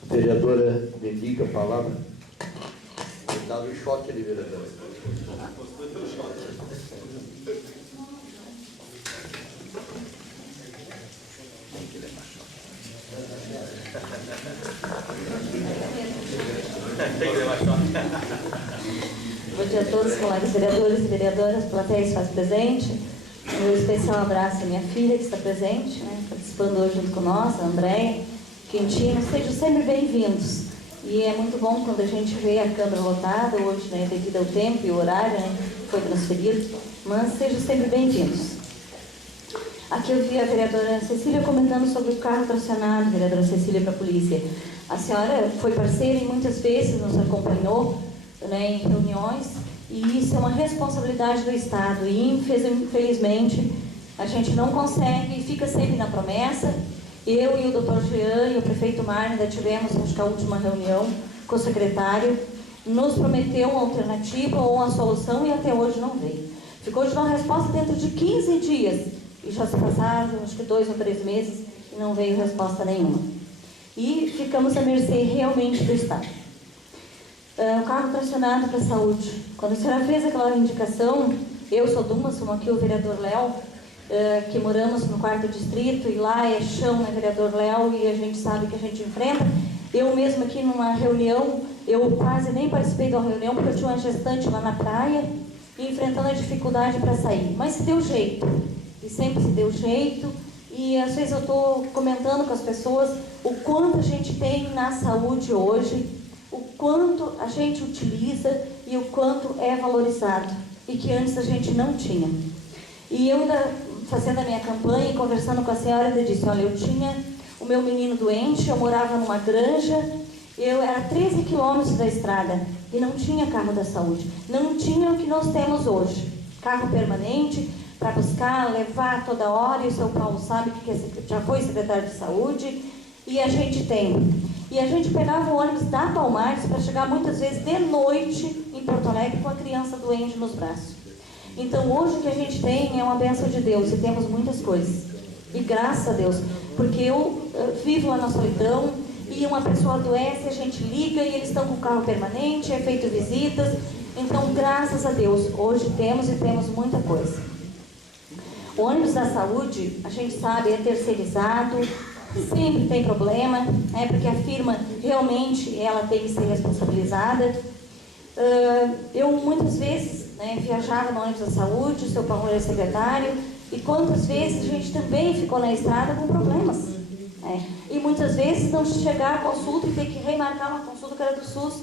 Vereadora Bendica, a palavra. Tem dado um choque ali, vereadora. Bom dia a todos, colegas vereadores e vereadoras, plateia se faz presente. Um especial abraço à minha filha que está presente, participando hoje junto conosco, a Andréia, Quintino. Sejam sempre bem-vindos. E é muito bom quando a gente vê a Câmara lotada, hoje, devido ao tempo e o horário, que foi transferido. mas sejam sempre bem-vindos. Aqui eu vi a vereadora Cecília comentando sobre o carro tracionado, vereadora Cecília, para a polícia. A senhora foi parceira e muitas vezes nos acompanhou, né, em reuniões, e isso é uma responsabilidade do Estado. E infelizmente a gente não consegue, fica sempre na promessa. Eu e o Dr. Jean e o prefeito Marne ainda tivemos, acho que a última reunião com o secretário, nos prometeu uma alternativa ou uma solução e até hoje não veio. Ficou de dar uma resposta dentro de 15 dias e já se passaram acho que 2 ou 3 meses e não veio resposta nenhuma. E ficamos à mercê realmente do Estado. O carro tracionado para a saúde. Quando a senhora fez aquela indicação, eu sou de uma, somos aqui o vereador Léo, que moramos no 4º distrito, e lá é chão, né, vereador Léo, e a gente sabe que a gente enfrenta. Eu mesmo aqui numa reunião, eu quase nem participei de uma reunião, porque eu tinha uma gestante lá na praia, e enfrentando a dificuldade para sair. Mas se deu jeito, e sempre se deu jeito, e às vezes eu estou comentando com as pessoas o quanto a gente tem na saúde hoje, o quanto a gente utiliza e o quanto é valorizado, e que antes a gente não tinha. E eu ainda, fazendo a minha campanha e conversando com a senhora, eu disse, olha, eu tinha o meu menino doente, eu morava numa granja, eu era 13 quilômetros da estrada e não tinha carro da saúde. Não tinha o que nós temos hoje. Carro permanente para buscar, levar toda hora, e o seu Paulo sabe que já foi secretário de saúde, e a gente tem. E a gente pegava o ônibus da Palmares para chegar muitas vezes de noite em Porto Alegre com a criança doente nos braços. Então hoje o que a gente tem é uma bênção de Deus e temos muitas coisas. E graças a Deus, porque eu vivo lá na solidão e uma pessoa adoece, a gente liga e eles estão com o carro permanente, é feito visitas. Então graças a Deus, hoje temos e temos muita coisa. O ônibus da saúde, a gente sabe, é terceirizado, sempre tem problema, né, porque a firma realmente ela tem que ser responsabilizada. Eu muitas vezes, né, viajava no ônibus da saúde, o seu Paulo era secretário, e quantas vezes a gente também ficou na estrada com problemas, né? E muitas vezes não chegar à consulta e ter que remarcar uma consulta que era do SUS,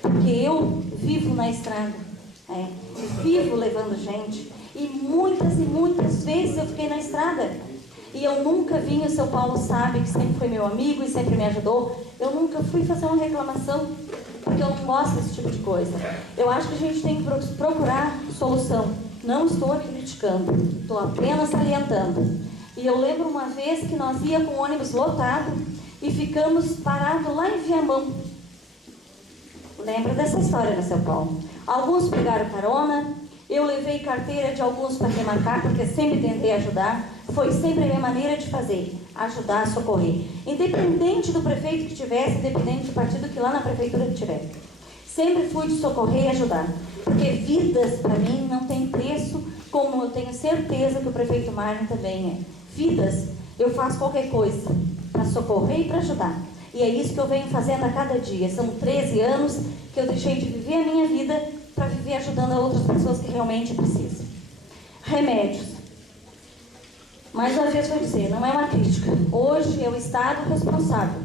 porque eu vivo na estrada, né? Vivo levando gente, e muitas vezes eu fiquei na estrada, e eu nunca vim, o seu Paulo sabe que sempre foi meu amigo e sempre me ajudou, eu nunca fui fazer uma reclamação, porque eu não gosto desse tipo de coisa. Eu acho que a gente tem que procurar solução. Não estou criticando, estou apenas salientando. E eu lembro uma vez que nós íamos com o ônibus lotado e ficamos parados lá em Viamão. Lembra dessa história, né, seu Paulo? Alguns pegaram carona, eu levei carteira de alguns para remarcar, porque sempre tentei ajudar. Foi sempre a minha maneira de fazer, ajudar, socorrer. Independente do prefeito que tivesse, independente do partido que lá na prefeitura que tivesse. Sempre fui de socorrer e ajudar. Porque vidas, para mim, não tem preço, como eu tenho certeza que o prefeito Marne também é. Vidas, eu faço qualquer coisa para socorrer e para ajudar. E é isso que eu venho fazendo a cada dia. São 13 anos que eu deixei de viver a minha vida para viver ajudando a outras pessoas que realmente precisam. Remédios. Mais uma vez vou dizer, não é uma crítica. Hoje é o Estado responsável.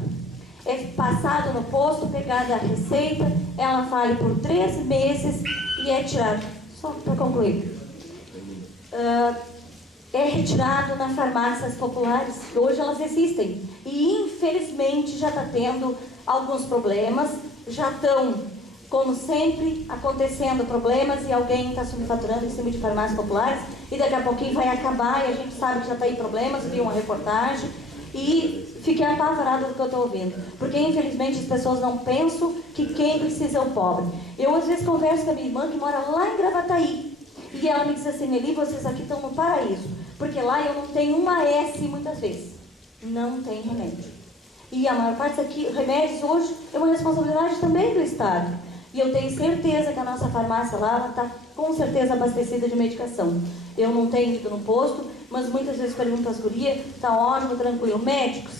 É passado no posto, pegada a receita, ela vale por 3 meses e é tirado. Só para concluir. É retirado nas farmácias populares, que hoje elas existem. E infelizmente já está tendo alguns problemas, já estão, como sempre, acontecendo problemas e alguém está subfaturando em cima de farmácias populares e daqui a pouquinho vai acabar e a gente sabe que já está aí problemas, vi uma reportagem e fiquei apavorada do que eu estou ouvindo, porque infelizmente as pessoas não pensam que quem precisa é o pobre. Eu às vezes converso com a minha irmã que mora lá em Gravataí e ela me diz assim, Nelly, vocês aqui estão no paraíso, porque lá eu não tenho uma S muitas vezes, não tem remédio. E a maior parte aqui, remédios hoje é uma responsabilidade também do Estado. E eu tenho certeza que a nossa farmácia lá está com certeza abastecida de medicação. Eu não tenho ido no posto, mas muitas vezes pergunto às gurias, está ótimo, tranquilo. Médicos,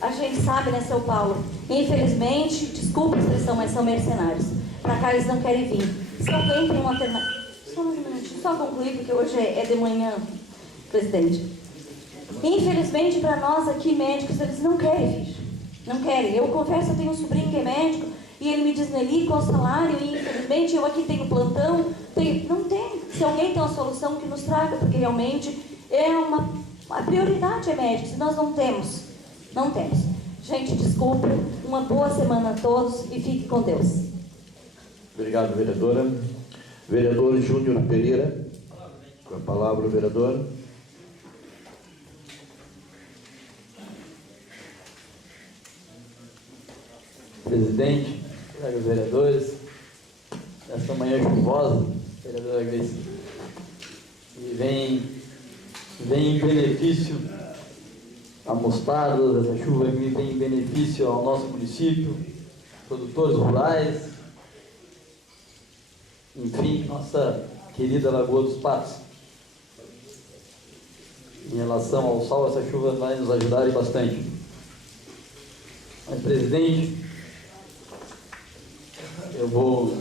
a gente sabe, né, seu Paulo? Infelizmente, desculpa a expressão, mas são mercenários. Para cá eles não querem vir. Se alguém tem uma alternativa... Só um minutinho, só concluir, porque hoje é de manhã, presidente. Infelizmente, para nós aqui, médicos, eles não querem vir. Não querem. Eu confesso, eu tenho um sobrinho que é médico, e ele me diz, Nelly, qual o salário? E infelizmente eu aqui tenho plantão. Não tem. Se alguém tem uma solução, que nos traga, porque realmente é a prioridade é médico. Se nós não temos, não temos. Gente, desculpa, uma boa semana a todos e fique com Deus. Obrigado, vereadora. Vereador Júnior Pereira. Com a palavra, o vereador. Presidente, colegas vereadores, esta manhã chuvosa, vereadora Grace, e vem em benefício a Mostardas, essa chuva vem em benefício ao nosso município, produtores rurais, enfim, nossa querida Lagoa dos Patos. Em relação ao sol, essa chuva vai nos ajudar e bastante. Mas, presidente, eu vou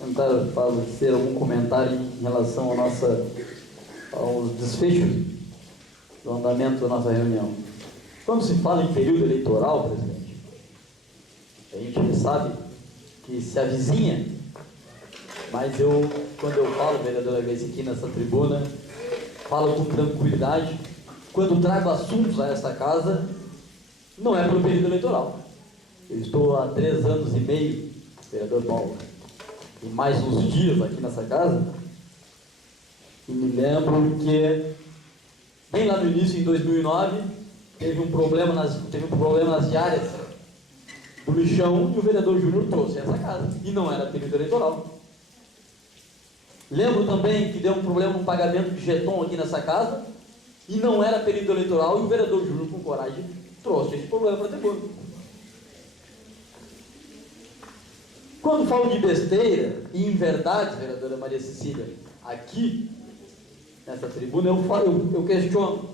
tentar fazer algum comentário em relação aos desfechos do andamento da nossa reunião. Quando se fala em período eleitoral, presidente, a gente sabe que se avizinha, mas quando eu falo, vereadora Grace, aqui nessa tribuna, falo com tranquilidade. Quando trago assuntos a esta casa, não é pelo período eleitoral. Eu estou há 3 anos e meio, vereador Paulo, e mais uns dias aqui nessa casa, e me lembro que, bem lá no início, em 2009, teve um problema nas diárias do lixão, e o vereador Júnior trouxe essa casa, e não era período eleitoral. Lembro também que deu um problema no pagamento de jeton aqui nessa casa, e não era período eleitoral, e o vereador Júnior, com coragem, trouxe esse problema para a tribuna. Quando falo de besteira e inverdade, vereadora Maria Cecília, aqui, nessa tribuna, eu questiono.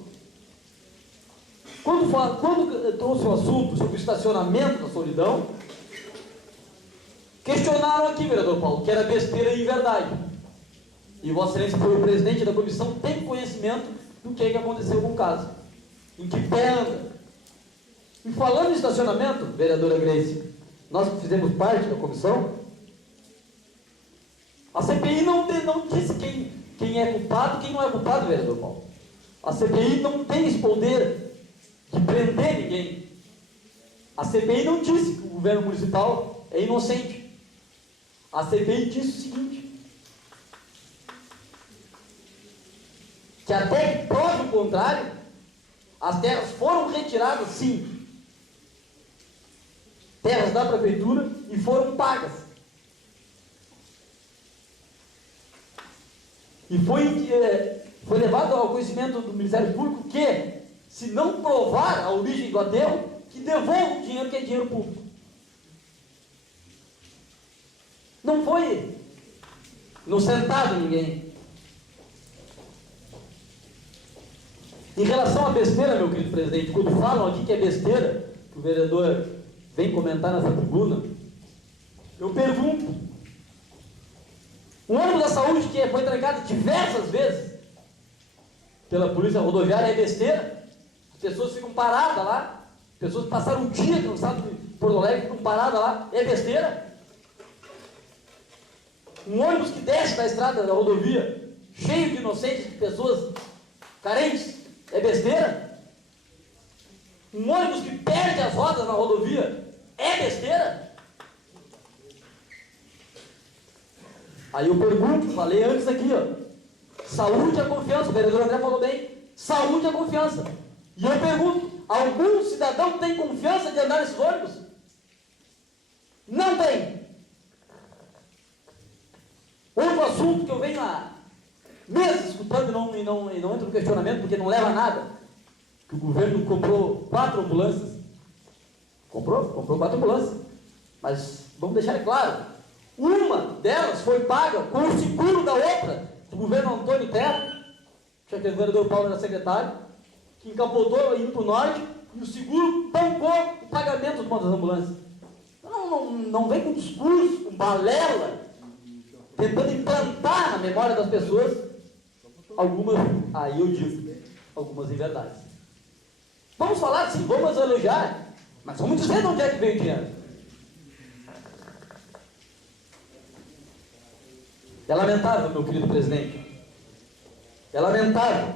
Quando eu trouxe o assunto sobre o estacionamento da Solidão, questionaram aqui, vereador Paulo, que era besteira e inverdade. E Vossa Excelência foi o presidente da comissão, tem conhecimento do que aconteceu com o caso. Em que pé anda. E falando em estacionamento, vereadora Grace, nós que fizemos parte da comissão, a CPI não disse quem é culpado e quem não é culpado, vereador Paulo. A CPI não tem esse poder de prender ninguém. A CPI não disse que o governo municipal é inocente. A CPI disse o seguinte, que até que prove o contrário, as terras foram retiradas, sim, terras da prefeitura, e foram pagas. E foi levado ao conhecimento do Ministério Público que, se não provar a origem do aterro, que devolva o dinheiro, que é dinheiro público. Não foi inocentado ninguém. Em relação à besteira, meu querido presidente, quando falam aqui que é besteira, que o vereador vem comentar nessa tribuna, eu pergunto, um ônibus da saúde que foi trancado diversas vezes pela polícia rodoviária é besteira? As pessoas ficam paradas lá, pessoas passaram um dia cansadas de Porto Alegre, ficam paradas lá, é besteira? Um ônibus que desce da estrada da rodovia, cheio de inocentes, de pessoas carentes, é besteira? Um ônibus que perde as rodas na rodovia é besteira? Aí eu pergunto, falei antes aqui, saúde é confiança, o vereador André falou bem, saúde é confiança. E eu pergunto, algum cidadão tem confiança de andar nesses ônibus? Não tem. Outro assunto que eu venho há meses escutando e não entro no questionamento, porque não leva a nada, que o governo comprou 4 ambulâncias. Comprou 4 ambulâncias. Mas vamos deixar claro, uma delas foi paga com o seguro da outra, do governo Antônio Terra, que o vereador Paulo era secretário, que encapotou indo para o norte, e o seguro bancou o pagamento de uma das ambulâncias. Não vem com discurso, com balela, tentando implantar na memória das pessoas algumas, aí eu digo, algumas inverdades. Vamos falar sim, vamos elogiar, mas vamos dizer de onde é que veio o dinheiro. É lamentável, meu querido presidente, é lamentável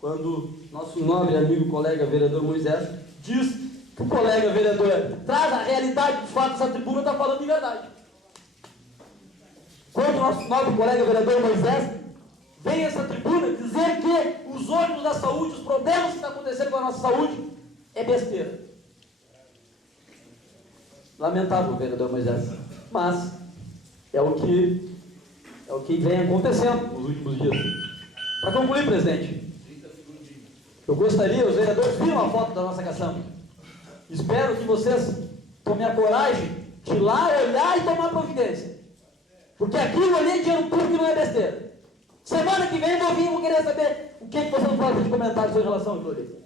quando nosso nobre amigo colega vereador Moisés diz que o colega vereador traz a realidade dos fatos à tribuna e está falando de verdade. Quando o nosso nobre colega vereador Moisés vem a essa tribuna dizer que os ônibus da saúde, os problemas que estão acontecendo com a nossa saúde, é besteira. Lamentável, vereador Moisés, mas é o que vem acontecendo nos últimos dias. Para concluir, presidente, eu gostaria, os vereadores viram a foto da nossa caçamba. Espero que vocês tomem a coragem de ir lá, olhar e tomar providência. Porque aquilo ali é dinheiro público e não é besteira. Semana que vem eu vou querer saber o que vocês vão fazer de comentários em relação àquilo ali.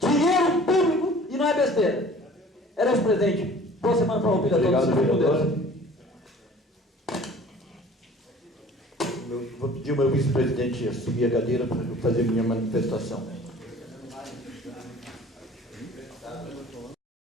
Dinheiro público e não é besteira. Era isso, presidente. Boa semana para o todos. Obrigado, vereador. Vou pedir ao meu vice-presidente assumir a cadeira para fazer minha manifestação.